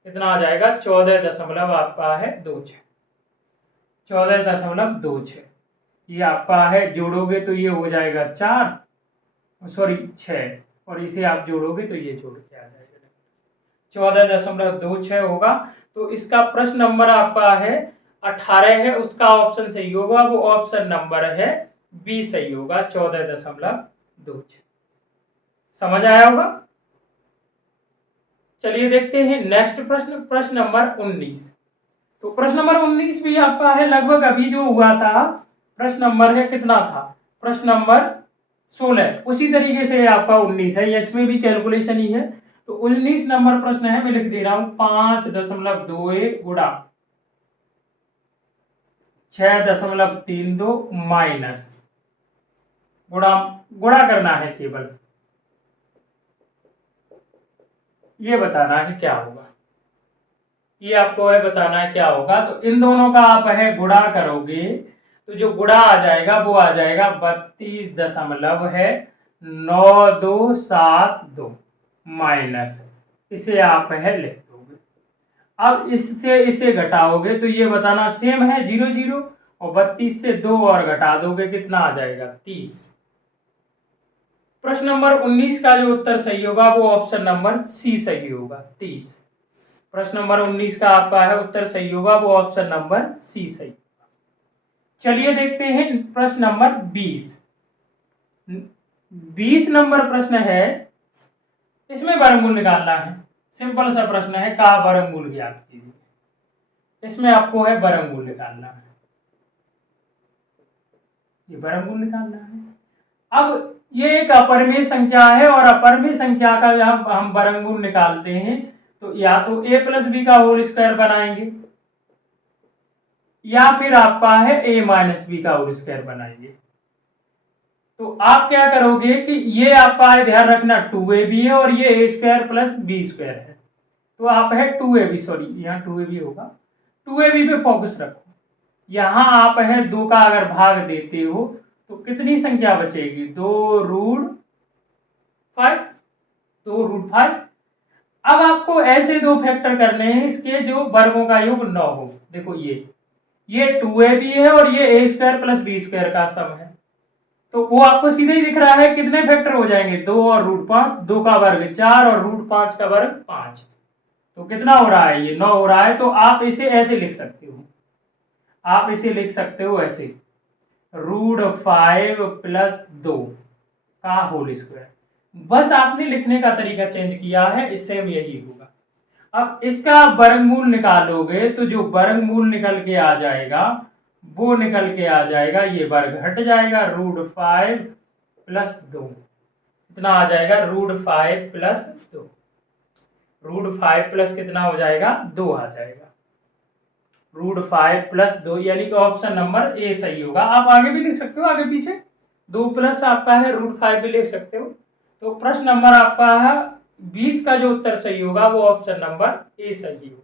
कितना आ जाएगा 14 आपका है 26, 14.26 ये आपका है। जोड़ोगे तो ये हो जाएगा 6 और इसे आप जोड़ोगे तो ये जोड़ के आ जाएगा 14.26 होगा। तो इसका प्रश्न नंबर आपका है 18 है, उसका ऑप्शन सही होगा, वो ऑप्शन नंबर है बी सही होगा, 14.26। समझ आया होगा। चलिए देखते हैं नेक्स्ट प्रश्न, प्रश्न नंबर 19। तो प्रश्न नंबर 19 भी आपका है लगभग अभी जो हुआ था प्रश्न नंबर है कितना था, प्रश्न नंबर 16, उसी तरीके से आपका 19 है, इसमें भी कैलकुलेशन ही है। तो 19 नंबर प्रश्न है, मैं लिख दे रहा हूं 5.21 गुणा 6.32 माइनस, गुणा करना है, केवल ये बताना है क्या होगा, ये आपको है बताना है क्या होगा। तो इन दोनों का आप है गुणा करोगे तो जो गुणा आ जाएगा वो आ जाएगा 32.9272 माइनस, इसे आप है लिख दोगे। अब इससे इसे घटाओगे तो ये बताना सेम है 0 0 और 32 से 2 और घटा दोगे कितना आ जाएगा 30। प्रश्न नंबर 19 का जो उत्तर सही होगा वो ऑप्शन नंबर सी सही होगा, 30। प्रश्न नंबर 19 का आपका है उत्तर सही होगा, वो ऑप्शन नंबर सी सही होगा। चलिए देखते हैं प्रश्न नंबर 20 नंबर प्रश्न है, इसमें वर्गमूल निकालना है। सिंपल सा प्रश्न है, का वर्गमूल ज्ञात कीजिए, इसमें आपको है वर्गमूल निकालना है, ये वर्गमूल निकालना है। अब ये एक अपरिमेय संख्या है और अपरिमेय संख्या का जब हम वर्गमूल निकालते हैं तो या तो a प्लस बी का होल स्क्वायर बनाएंगे या फिर आपका है a माइनस बी का होल स्क्वायर बनाएंगे। तो आप क्या करोगे कि ये आपका है, ध्यान रखना 2ab है और ये a square plus B square है, तो आप है 2ab, सॉरी यहाँ 2ab होगा, 2ab पे फोकस रखो। यहां आप है 2 का अगर भाग देते हो तो कितनी संख्या बचेगी, 2√5, 2√5। अब आपको ऐसे दो फैक्टर करने हैं इसके जो वर्गों का योग 9 हो। देखो ये ये 2ab है और ये a square plus b square का सम है। तो वो आपको सीधे ही दिख रहा है, कितने फैक्टर हो जाएंगे, 2 और रूट 5, 2 का वर्ग 4 और रूट 5 का वर्ग 5, तो कितना हो रहा है, ये 9 हो रहा है। तो आप इसे ऐसे लिख सकते हो, आप इसे लिख सकते हो ऐसे, रूट 5 प्लस 2 का होल स्क्वायर। बस आपने लिखने का तरीका चेंज किया है, इससे हम यही होगा। अब इसका वर्गमूल निकालोगे तो जो वर्गमूल निकल के आ जाएगा वो निकल के आ जाएगा, ये वर्ग हट जाएगा, रूट 5 प्लस 2 कितना आ जाएगा, रूट 5 प्लस 2, रूट 5 प्लस कितना हो जाएगा, 2 आ जाएगा, रूट 5 प्लस 2, यानी कि ऑप्शन नंबर ए सही होगा। आप आगे भी लिख सकते हो, आगे पीछे 2 प्लस आपका है रूट 5 भी लिख सकते हो। तो प्रश्न नंबर आपका है 20 का जो उत्तर सही होगा वो ऑप्शन नंबर ए सही होगा।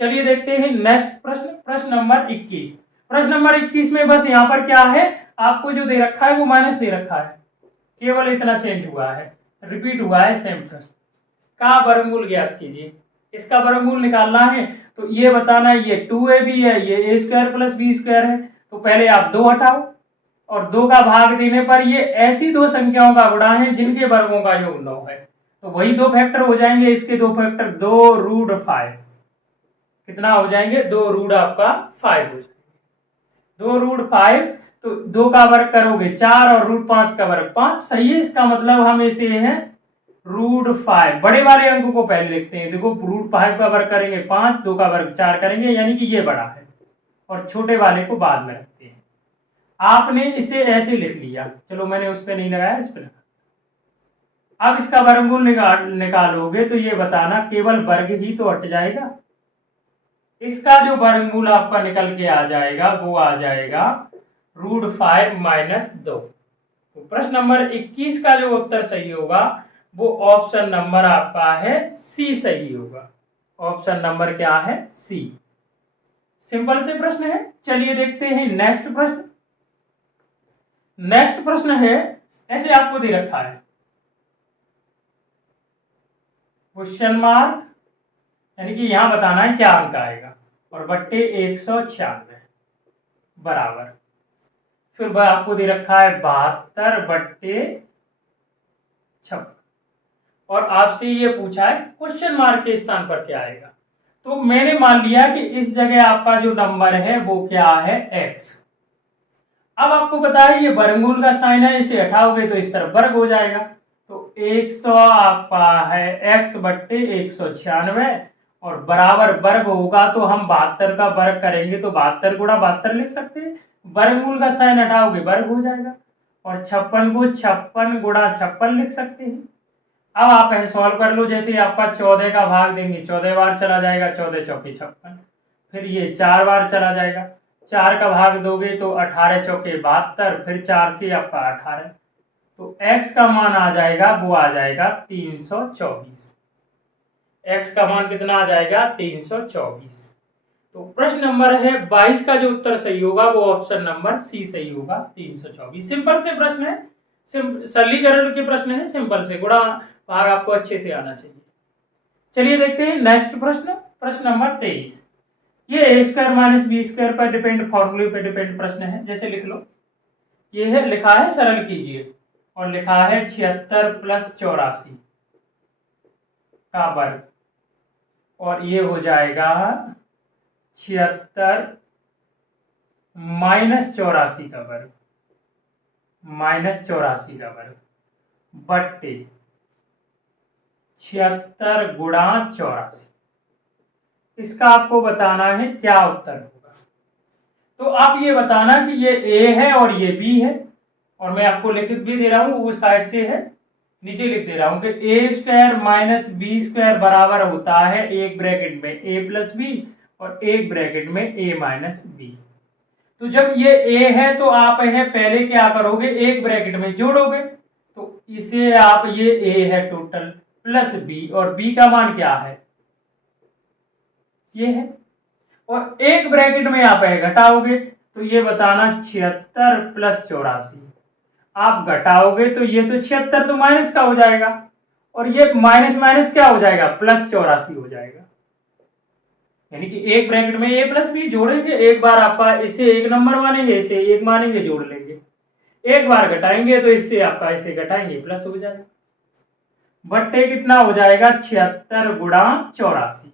चलिए देखते हैं नेक्स्ट प्रश्न, प्रश्न नंबर 21। प्रश्न नंबर 21 में बस यहाँ पर क्या है, आपको जो दे रखा है वो माइनस दे रखा है, केवल इतना चेंज हुआ है, रिपीट हुआ है सेम प्रश्न। का वर्गमूल ज्ञात कीजिए, इसका वर्गमूल निकालना है तो ये बताना है, ये 2ab है, ये a square plus b square है, तो पहले आप 2 हटाओ और 2 का भाग देने पर ये ऐसी दो संख्याओं का गुणा है जिनके वर्गों का योग 9 है, तो वही दो फैक्टर हो जाएंगे, इसके दो फैक्टर 2 रूट 5 कितना हो जाएंगे, 2 रूट आपका 5 हो जाएंगे, 2 रूट 5, तो 2 का वर्ग करोगे 4 और रूट 5 का वर्ग 5, सही है। इसका मतलब हम इसे है रूट 5, बड़े वाले अंक को पहले लिखते हैं, देखो रूट 5 का वर्ग करेंगे 5, 2 का वर्ग 4 करेंगे, यानी कि ये बड़ा है, और छोटे वाले को बाद में रखते हैं। आपने इसे ऐसे लिख लिया, चलो मैंने उस पर नहीं लगाया, इस पर लगा। अब इसका वर्गमूल निकालोगे तो ये बताना केवल वर्ग ही तो हट जाएगा, इसका जो वर्गमूल आपका निकल के आ जाएगा वो आ जाएगा रूट 5 माइनस 2। तो प्रश्न नंबर 21 का जो उत्तर सही होगा वो ऑप्शन नंबर आपका है सी सही होगा। ऑप्शन नंबर क्या है, सी। सिंपल से प्रश्न है। चलिए देखते हैं नेक्स्ट प्रश्न। नेक्स्ट प्रश्न है, ऐसे आपको दे रखा है क्वेश्चन मार्क, यानी कि यहां बताना है क्या अंक आएगा, और बट्टे 196 बराबर, फिर वह आपको दे रखा है 72 बट्टे 56, और आपसे ये पूछा है क्वेश्चन मार्क के स्थान पर क्या आएगा। तो मैंने मान लिया कि इस जगह आपका जो नंबर है वो क्या है, x। अब आपको पता है ये वर्गमूल का साइन है, इसे हटाओगे तो इस तरफ वर्ग हो जाएगा, तो 100 आपका है x बट्टे 196, और बराबर वर्ग होगा तो हम 72 का वर्ग करेंगे तो 72 गुणा 72 लिख सकते हैं, वर्गमूल का साइन हटाओगे वर्ग हो जाएगा, और 56 को 56 गुणा 56 लिख सकते हैं। अब आप सॉल्व कर लो, जैसे आपका 14 का भाग देंगे 14 बार चला जाएगा, 14 चौके 56, फिर ये 4 बार चला जाएगा, 4 का भाग दोगे तो 18 चौके 72, फिर 4 से आपका 18, तो x का मान आ जाएगा वो आ जाएगा 324, x का मान कितना आ जाएगा 324। तो प्रश्न नंबर है 22 का जो उत्तर सही होगा वो ऑप्शन नंबर सी सही होगा, 324। सिंपल से प्रश्न है, सरलीकरण के प्रश्न है, सिंपल से, गुणा भाग आपको अच्छे से आना चाहिए। चलिए देखते हैं नेक्स्ट प्रश्न, प्रश्न नंबर 23। ये a square minus b square पर डिपेंड, फॉर्मूले पर डिपेंड प्रश्न है। जैसे लिख लो, ये है लिखा है सरल कीजिए, और लिखा है 76 प्लस 84 का वर्ग, और ये हो जाएगा 76 माइनस 84 का वर्ग, माइनस 84 का वर्ग बट्टे 76 गुणा 84। इसका आपको बताना है क्या उत्तर होगा। तो आप ये बताना कि ये a है और ये b है, और मैं आपको लिखित भी दे रहा हूं, उस साइड से है, नीचे लिख दे रहा हूं कि a square minus b square बराबर होता है एक ब्रैकेट में a प्लस बी और एक ब्रैकेट में a माइनस बी। तो जब ये a है तो आप है पहले क्या करोगे, एक ब्रैकेट में जोड़ोगे, तो इसे आप ये a है टोटल प्लस b, और b का मान क्या है, ये है, और एक ब्रैकेट में आप है घटाओगे, तो ये बताना 76 प्लस 84, आप घटाओगे तो ये तो 76 तो माइनस का हो जाएगा, और ये माइनस माइनस क्या हो जाएगा, प्लस 84 हो जाएगा। यानी कि एक ब्रैकेट में a प्लस बी जोड़ेंगे, एक बार आपका इसे एक नंबर मानेंगे, इसे एक मानेंगे, जोड़ लेंगे, एक बार घटाएंगे तो इससे आपका इसे घटाएंगे प्लस हो जाएगा। बट्टे कितना हो जाएगा 76 गुणा 84।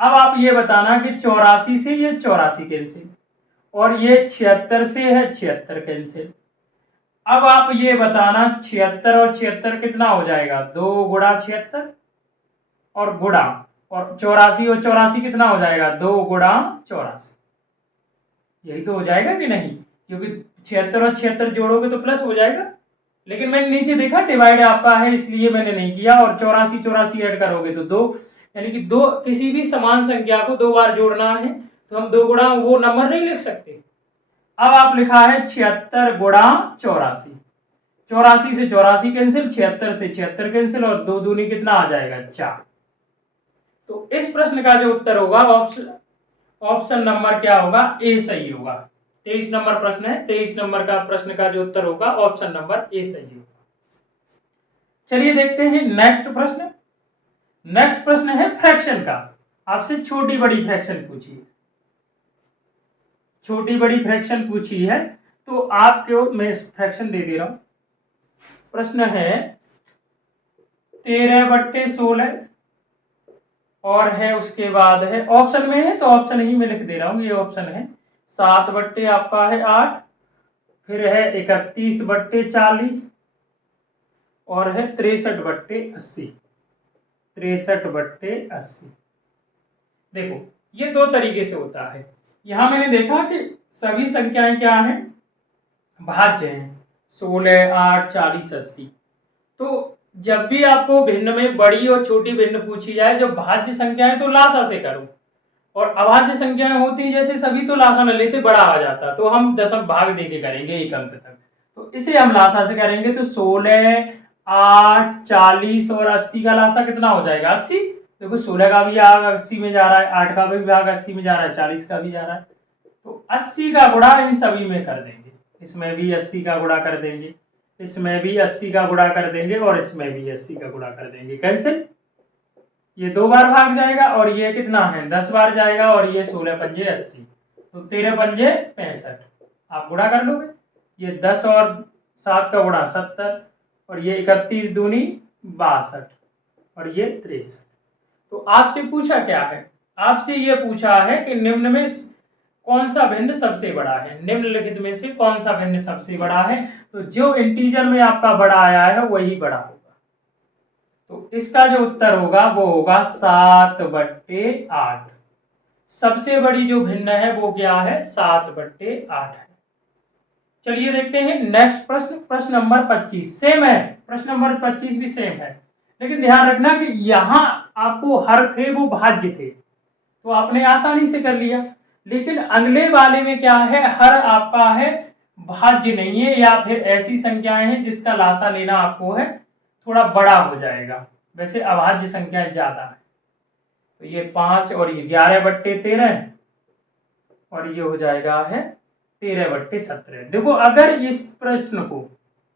अब आप ये बताना कि 84 से ये 84 कैंसिल, और ये 76 से है 76 कैंसिल। अब आप ये बताना 76 और 76 कितना हो जाएगा 2 गुणा 76 और गुणा, और 84 और 84 कितना हो जाएगा 2 गुणा 84। यही तो हो जाएगा कि नहीं, क्योंकि 76 और 76 जोड़ोगे तो प्लस हो जाएगा। लेकिन मैंने नीचे देखा डिवाइड आपका है इसलिए मैंने नहीं किया, और 84 84 ऐड करोगे तो 2, यानी कि दो किसी भी समान संख्या को दो बार जोड़ना है तो हम 2 गुणा वो नंबर नहीं लिख सकते। अब आप लिखा है 76 गुणा 84, 84 से 84 कैंसिल, 76 से 76 कैंसिल, और 2 दूनी कितना आ जाएगा 4। तो इस प्रश्न का जो उत्तर होगा ऑप्शन नंबर क्या होगा ए सही होगा। 23 नंबर प्रश्न है, 23 नंबर का प्रश्न का जो उत्तर होगा ऑप्शन नंबर ए सही होगा। चलिए देखते हैं नेक्स्ट प्रश्न। नेक्स्ट प्रश्न है फ्रैक्शन का। आपसे छोटी बड़ी फ्रैक्शन पूछी है, छोटी बड़ी फ्रैक्शन पूछी है, तो आपको मैं फ्रैक्शन दे दे रहा हूं। प्रश्न है 13/16, और है उसके बाद है ऑप्शन में है तो ऑप्शन ही में लिख दे रहा हूं, ये ऑप्शन है 7/ आपका है 8, फिर है 31/40, और है 63/80, 63/80। देखो ये दो तरीके से होता है। यहां मैंने देखा कि सभी संख्याएं क्या हैं भाज्य हैं, 16, 8, 40, 80। तो जब भी आपको भिन्न में बड़ी और छोटी भिन्न पूछी जाए, जो भाज्य संख्याएं तो लासा से करो, और अभाज्य संख्याएं होती जैसे सभी तो लासा न लेते बड़ा आ जाता, तो हम दशम भाग देके करेंगे एक अंक तक, तो इसे हम लासा से करेंगे। तो 16, 8, 40 और 80 का लासा कितना हो जाएगा 80। देखो 16 का भी भाग 80 में जा रहा है, 8 का भी भाग 80 में जा रहा है, 40 का भी जा रहा है, तो 80 का गुणा इन सभी में कर देंगे। इसमें भी 80 का गुणा कर देंगे, इसमें भी 80 का गुणा कर देंगे, और इसमें भी 80 का गुणा कर देंगे। कैंसिल, ये 2 बार भाग जाएगा, और ये कितना है 10 बार जाएगा, और ये 16 पंजे 80, तो 13 पंजे 65। आप गुणा कर लोगे, ये 10 और 7 का गुणा 70, और ये 31 दूनी 62, और ये 63। तो आपसे पूछा क्या है, आपसे ये पूछा है कि निम्न में कौन सा भिन्न सबसे बड़ा है, निम्नलिखित में से कौन सा भिन्न सबसे बड़ा है। तो जो इंटीजर में आपका बड़ा आया है वही बड़ा होगा, तो इसका जो उत्तर होगा वो होगा 7/8। सबसे बड़ी जो भिन्न है वो क्या है 7/8 है। चलिए देखते हैं नेक्स्ट प्रश्न, प्रश्न नंबर 25 सेम है, प्रश्न नंबर 25 भी सेम है, लेकिन ध्यान रखना कि यहां आपको हर थे वो भाज्य थे तो आपने आसानी से कर लिया, लेकिन अगले वाले में क्या है हर आपका है भाज्य नहीं है, या फिर ऐसी संख्याएं हैं जिसका लासा लेना आपको है थोड़ा बड़ा हो जाएगा, वैसे अभाज्य संख्याएं ज्यादा है। तो ये 5 और ये 11/13, और ये हो जाएगा है 13/17। देखो अगर इस प्रश्न को,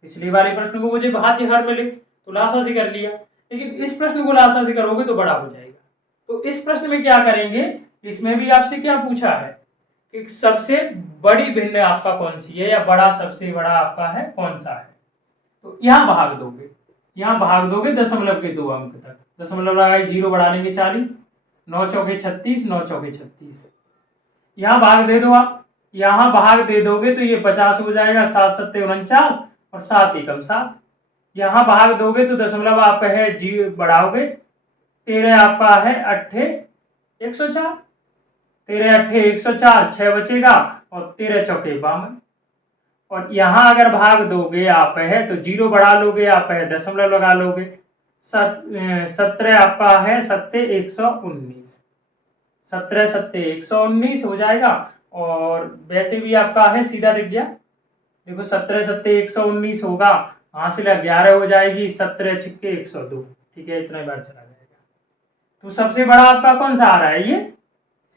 पिछले वाले प्रश्न को मुझे भाज्य हर में लिख तो लासा से कर लिया, लेकिन इस प्रश्न को लासा से करोगे तो बड़ा हो जाएगा। तो इस प्रश्न में क्या करेंगे, इसमें भी आपसे क्या पूछा है कि सबसे बड़ी भिन्न आपका कौन सी है, या बड़ा सबसे बड़ा आपका है कौन सा है। तो यहां भाग दोगे, यहां भाग दोगे दशमलव के 2 अंक तक, दशमलव लगाए 0 बढ़ा लेंगे 40, 9 चौके 36, 9 चौके 36, यहां भाग दे दो आप, यहां भाग दे दोगे तो ये 50 हो जाएगा, 7 सत्ते 49, और 7 एकम 7, यहां भाग दोगे तो दशमलव आप है जी बढ़ाओगे, 13 आपका है 8 104, 13 8 104, 6 बचेगा, और 13 चौके 52, और यहां अगर भाग दोगे आप है तो 0 बढ़ा लोगे आप है दशमलव लगा लोगे, 17 आपका है 7 119, 17 7 119 हो जाएगा, और वैसे भी आपका है सीधा दिख गया, देखो 17 7 119 होगा, हासिल 11 हो जाएगी, 17 छिक्के 102, ठीक है इतना बार चला जाएगा। तो सबसे बड़ा आपका कौन सा आ रहा है, ये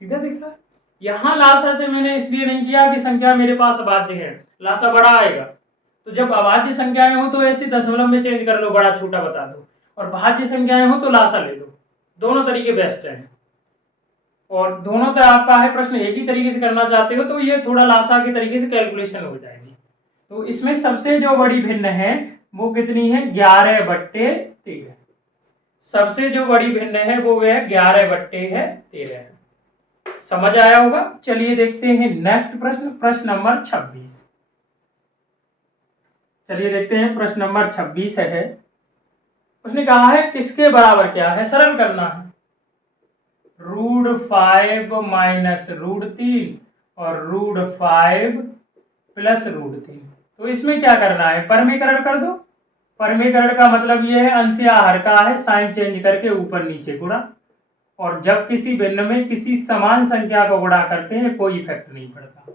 सीधा दिख रहा है। यहां लासा से मैंने इसलिए नहीं किया कि संख्या मेरे पास अभाज्य है, लासा बड़ा आएगा, तो जब अभाज्य संख्याएं हो तो ऐसे दशमलव में चेंज कर लो, बड़ा छोटा बता दो, और भाज्य संख्याएं हो तो लासा ले लो, दोनों तरीके बेस्ट हैं। और दोनों तरह आपका है प्रश्न एक ही तरीके से करना चाहते हो तो ये थोड़ा लासा के तरीके से कैलकुलेशन हो जाएगी। तो इसमें सबसे जो बड़ी भिन्न है वो कितनी है, 11/13। सबसे जो बड़ी भिन्न है वो है 11/13। समझ आया होगा। चलिए देखते हैं नेक्स्ट प्रश्न, प्रश्न नंबर 26। चलिए देखते हैं प्रश्न नंबर 26 है। उसने कहा है किसके बराबर क्या है, सरल करना है। √5 माइनस √3 और √5 प्लस √3। तो इसमें क्या करना है, परमीकरण कर दो। परमीकरण का मतलब यह है अंश या हर का है साइन चेंज करके ऊपर नीचे गुणा, और जब किसी भिन्न में किसी समान संख्या को गुणा करते हैं कोई इफेक्ट नहीं पड़ता।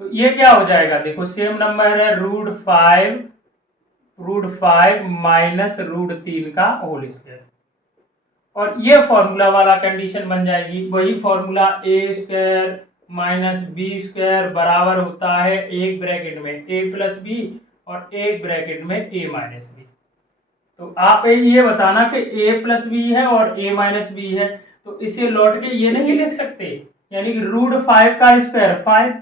तो ये क्या हो जाएगा, देखो सेम नंबर है √5 माइनस √3 का होल स्क्वायर, और ये फॉर्मूला वाला कंडीशन बन जाएगी। वही फॉर्मूला a² माइनस b² बराबर होता है एक ब्रैकेट में a प्लस बी और एक ब्रैकेट में a माइनस बी। तो आप ये बताना कि a प्लस बी है और a माइनस बी है, तो इसे लौट के ये नहीं लिख सकते, यानी कि √5 का स्क्वायर 5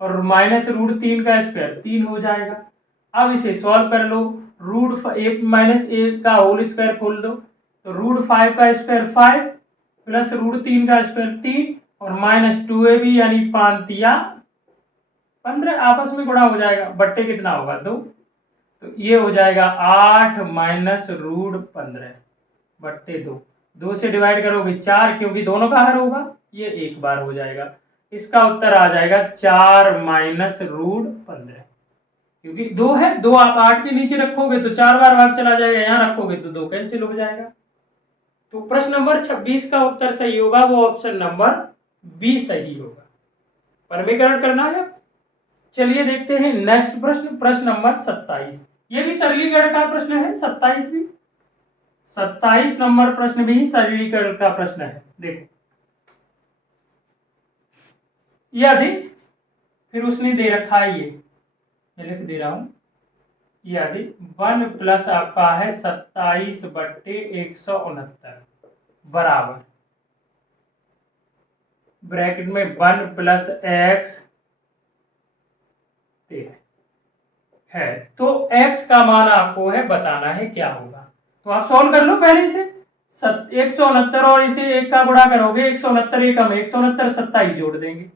और माइनस √3 का स्क्वायर 3 हो जाएगा। अब इसे सॉल्व कर लो, √a माइनस a का होल स्क्वायर खोल दो, तो √5 का स्क्वायर 5 प्लस √3 का स्क्वायर 3 और माइनस 2ab यानी 5×3 = 15, आपस में गुणा हो जाएगा, बट्टे कितना होगा 2, तो ये हो जाएगा 8 माइनस √15/2। 2 से डिवाइड करोगे 4, क्योंकि दोनों का हर होगा, ये एक बार हो जाएगा। इसका उत्तर आ जाएगा 4 माइनस √15, क्योंकि 2 है, 2 आप 8 के नीचे रखोगे तो 4 बार भाग चला जाएगा, यहाँ रखोगे तो 2 कैंसिल हो जाएगा। तो प्रश्न नंबर 26 का उत्तर सही होगा, वो ऑप्शन नंबर बी सही होगा। परमीकरण करना है। चलिए देखते हैं नेक्स्ट प्रश्न, प्रश्न नंबर 27। ये भी सरलीकरण का प्रश्न है, 27 भी। 27 नंबर प्रश्न भी सरलीकरण का प्रश्न है। देखो ये अधिक, फिर उसने दे रखा है ये, मैं लिख दे रहा हूं, ये अधिक 1 प्लस आपका है 27/169 बराबर ब्रैकेट में 1 प्लस x है। तो x का मान आपको है बताना है क्या होगा। तो आप सॉल्व कर लो पहले इसे, 169 और इसे 1 का गुणा करोगे, 169 एक हम 169 27 जोड़ देंगे,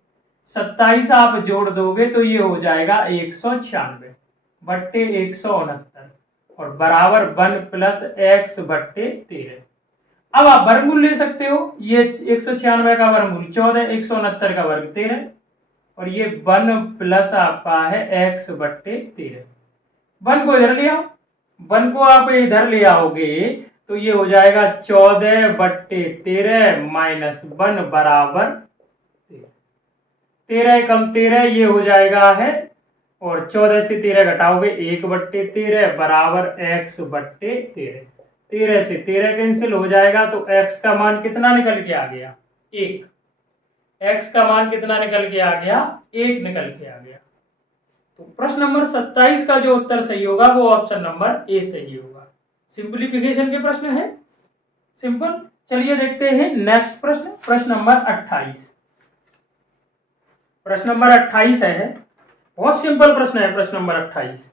27 आप जोड़ दोगे तो ये हो जाएगा 196/169 और बराबर 1 प्लस x/13। अब आप वर्गमूल ले सकते हो, ये 196 का वर्गमूल 14, 169 का वर्ग 13 और ये 1 प्लस आपका है x/13। 1 को इधर ले आओ, 1 को आप इधर ले आओगे तो ये हो जाएगा 14/13 माइनस 1 बराबर 13 कम 13, ये हो जाएगा है, और 14 से 13 घटाओगे 1/13 बराबर x/13। 13 से 13 कैंसिल हो जाएगा, तो x का मान कितना निकल के आ गया, 1। x का मान कितना निकल के आ गया, 1 निकल के आ गया। तो प्रश्न नंबर 27 का जो उत्तर सही होगा वो ऑप्शन नंबर ए सही होगा। सिंपलीफिकेशन के प्रश्न है, सिंपल। चलिए देखते हैं नेक्स्ट प्रश्न, प्रश्न नंबर 28। प्रश्न नंबर 28 है, बहुत सिंपल प्रश्न है प्रश्न नंबर 28।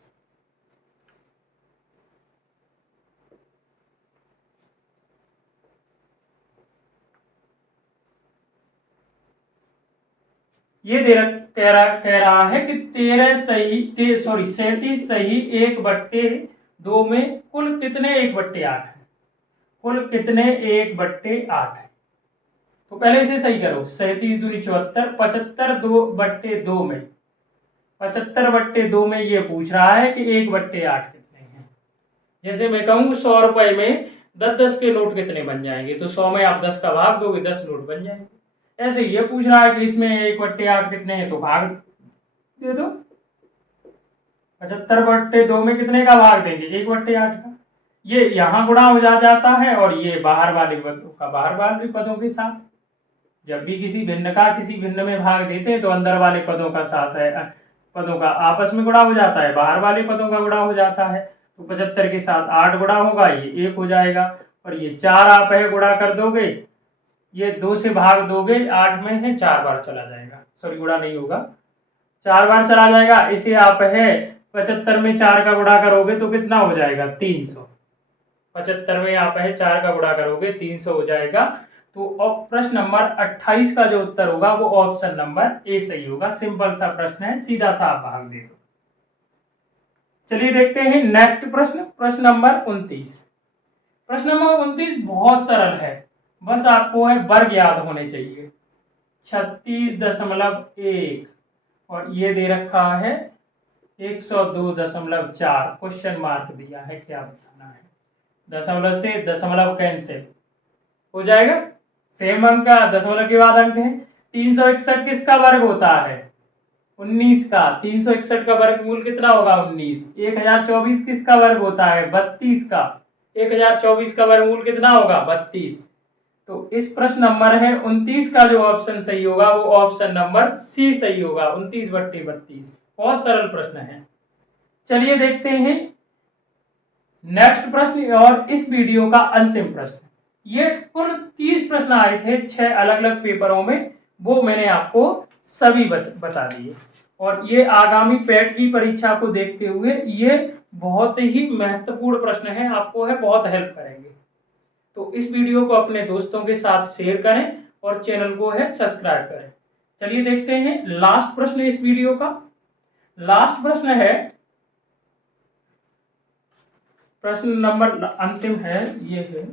ये कह रहा है कि 37 सही 1/2 में कुल कितने 1/8 है, कुल कितने 1/8 है। तो पहले इसे सही करो, 37 दूनी 74, 75/2 में 75/2 में ये पूछ रहा है कि 1/8 कितने हैं। जैसे मैं कहूँ 100 रुपए में 10-10 के नोट कितने बन जाएंगे, तो 100 में आप 10 का भाग दोगे 10 नोट बन जाएंगे। ऐसे ये पूछ रहा है कि इसमें 1/8 कितने हैं, तो भाग दे दो। 75/2 में कितने का भाग देंगे, 1/8 का। ये यहाँ गुणा हो जाता है और ये बाहर वाले पदों का बाहर वाले पदों के साथ। जब भी किसी भिन्न का किसी भिन्न में भाग देते हैं तो अंदर वाले पदों का साथ है, पदों का आपस में गुणा हो जाता है, बाहर वाले पदों का गुणा हो जाता है। तो 75 के साथ 8 गुणा होगा, ये 1 हो जाएगा, और ये 4 आप है गुणा कर दोगे ये 2 से भाग दोगे 8 में है, 4 बार चला जाएगा, सॉरी गुणा नहीं होगा, 4 बार चला जाएगा। इसे आप है 75 में 4 का गुणा करोगे तो कितना हो जाएगा 300। 75 में आप है 4 का गुणा करोगे 300 हो जाएगा। तो प्रश्न नंबर 28 का जो उत्तर होगा वो ऑप्शन नंबर ए सही होगा। सिंपल सा प्रश्न है, सीधा सा आप भाग दे दो। चलिए देखते हैं नेक्स्ट प्रश्न, प्रश्न नंबर 29। प्रश्न नंबर 29 बहुत सरल है, बस आपको है वर्ग याद होने चाहिए। 36.1 और ये दे रखा है 102.4, क्वेश्चन मार्क दिया है, क्या बताना है। दशमलव से दशमलव कैंसिल हो जाएगा, सेम अंक का दशमलव के बाद अंक है। 361 किसका वर्ग होता है 19 का, 361 का वर्गमूल कितना होगा 19। 1024 किसका वर्ग होता है 32 का, 1024 का वर्गमूल कितना होगा 32। तो इस प्रश्न नंबर है 29 का जो ऑप्शन सही होगा वो ऑप्शन नंबर सी सही होगा, 29/32। बहुत सरल प्रश्न है। चलिए देखते हैं नेक्स्ट प्रश्न और इस वीडियो का अंतिम प्रश्न। ये कुल 30 प्रश्न आए थे 6 अलग अलग पेपरों में, वो मैंने आपको सभी बता दिए। और ये आगामी पैट की परीक्षा को देखते हुए ये बहुत ही महत्वपूर्ण प्रश्न है, आपको है बहुत हेल्प करेंगे। तो इस वीडियो को अपने दोस्तों के साथ शेयर करें और चैनल को है सब्सक्राइब करें। चलिए देखते हैं लास्ट प्रश्न इस वीडियो का। लास्ट प्रश्न है, प्रश्न नंबर अंतिम है, ये है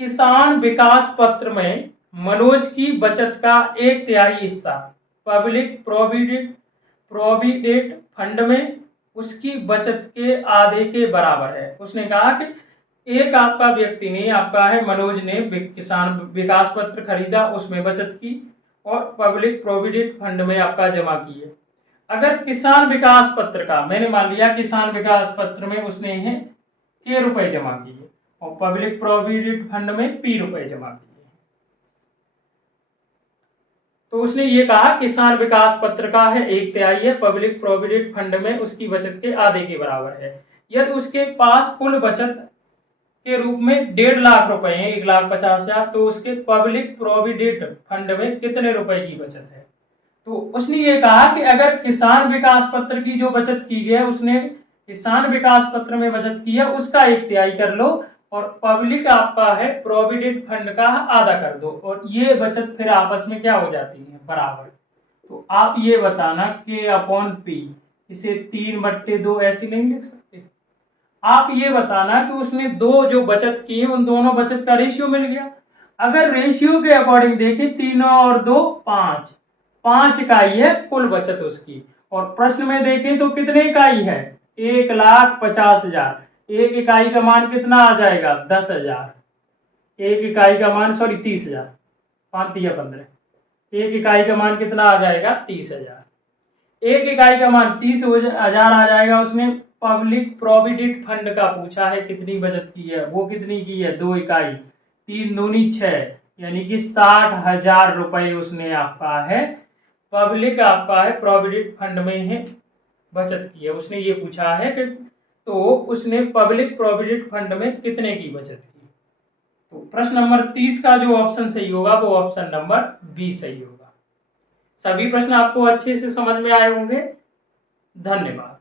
किसान विकास पत्र में मनोज की बचत का 1/3 हिस्सा पब्लिक प्रोविडेंट फंड में उसकी बचत के आधे के बराबर है। उसने कहा कि एक आपका व्यक्ति ने, आपका है मनोज ने किसान विकास पत्र खरीदा, उसमें बचत की और पब्लिक प्रोविडेंट फंड में आपका जमा की है। अगर किसान विकास पत्र का, मैंने मान लिया किसान विकास पत्र में उसने है के रुपए जमा किए और पब्लिक प्रोविडेंट फंड में पी रुपए जमा किए, तो उसने ये कहा किसान विकास पत्र का है 1/3 है, पब्लिक प्रोविडेंट फंड में उसकी बचत के आधे के बराबर है। यदि उसके पास कुल बचत के रूप में 1.5 लाख रुपए है, 1,50,000, तो उसके पब्लिक प्रोविडेंट फंड में कितने रुपए की बचत है। तो उसने ये कहा कि अगर किसान विकास पत्र की जो बचत की है, उसने किसान विकास पत्र में बचत की है, उसका 1/3 कर लो और पब्लिक आपका है प्रोविडेंट फंड का आधा कर दो और ये बचत फिर आपस में क्या हो जाती है बराबर। तो आप ये बताना K/P, इसे 3/2 ऐसे नहीं लिख सकते। आप ये बताना कि उसने दो जो बचत की है उन दोनों बचत का रेशियो मिल गया। अगर रेशियो के अकॉर्डिंग देखें 3 और 2 5 इकाई है कुल बचत उसकी, और प्रश्न में देखें तो कितने इकाई है 1,50,000। एक इकाई का मान कितना आ जाएगा 10,000, एक इकाई का मान सॉरी 30,000, 5 या 15, एक इकाई का मान कितना आ जाएगा 30,000, एक इकाई का मान 30,000 आ जाएगा। उसने पब्लिक प्रोविडेंट फंड का पूछा है कितनी बचत की है, वो कितनी की है 2 इकाई, 3 दूनी 6, यानी कि 60,000 रुपए उसने आपका है पब्लिक आपका है प्रोविडेंट फंड में है बचत की है। उसने ये पूछा है कि तो उसने पब्लिक प्रोविडेंट फंड में कितने की बचत की। तो प्रश्न नंबर 30 का जो ऑप्शन सही होगा वो ऑप्शन नंबर बी सही होगा। सभी प्रश्न आपको अच्छे से समझ में आए होंगे। धन्यवाद।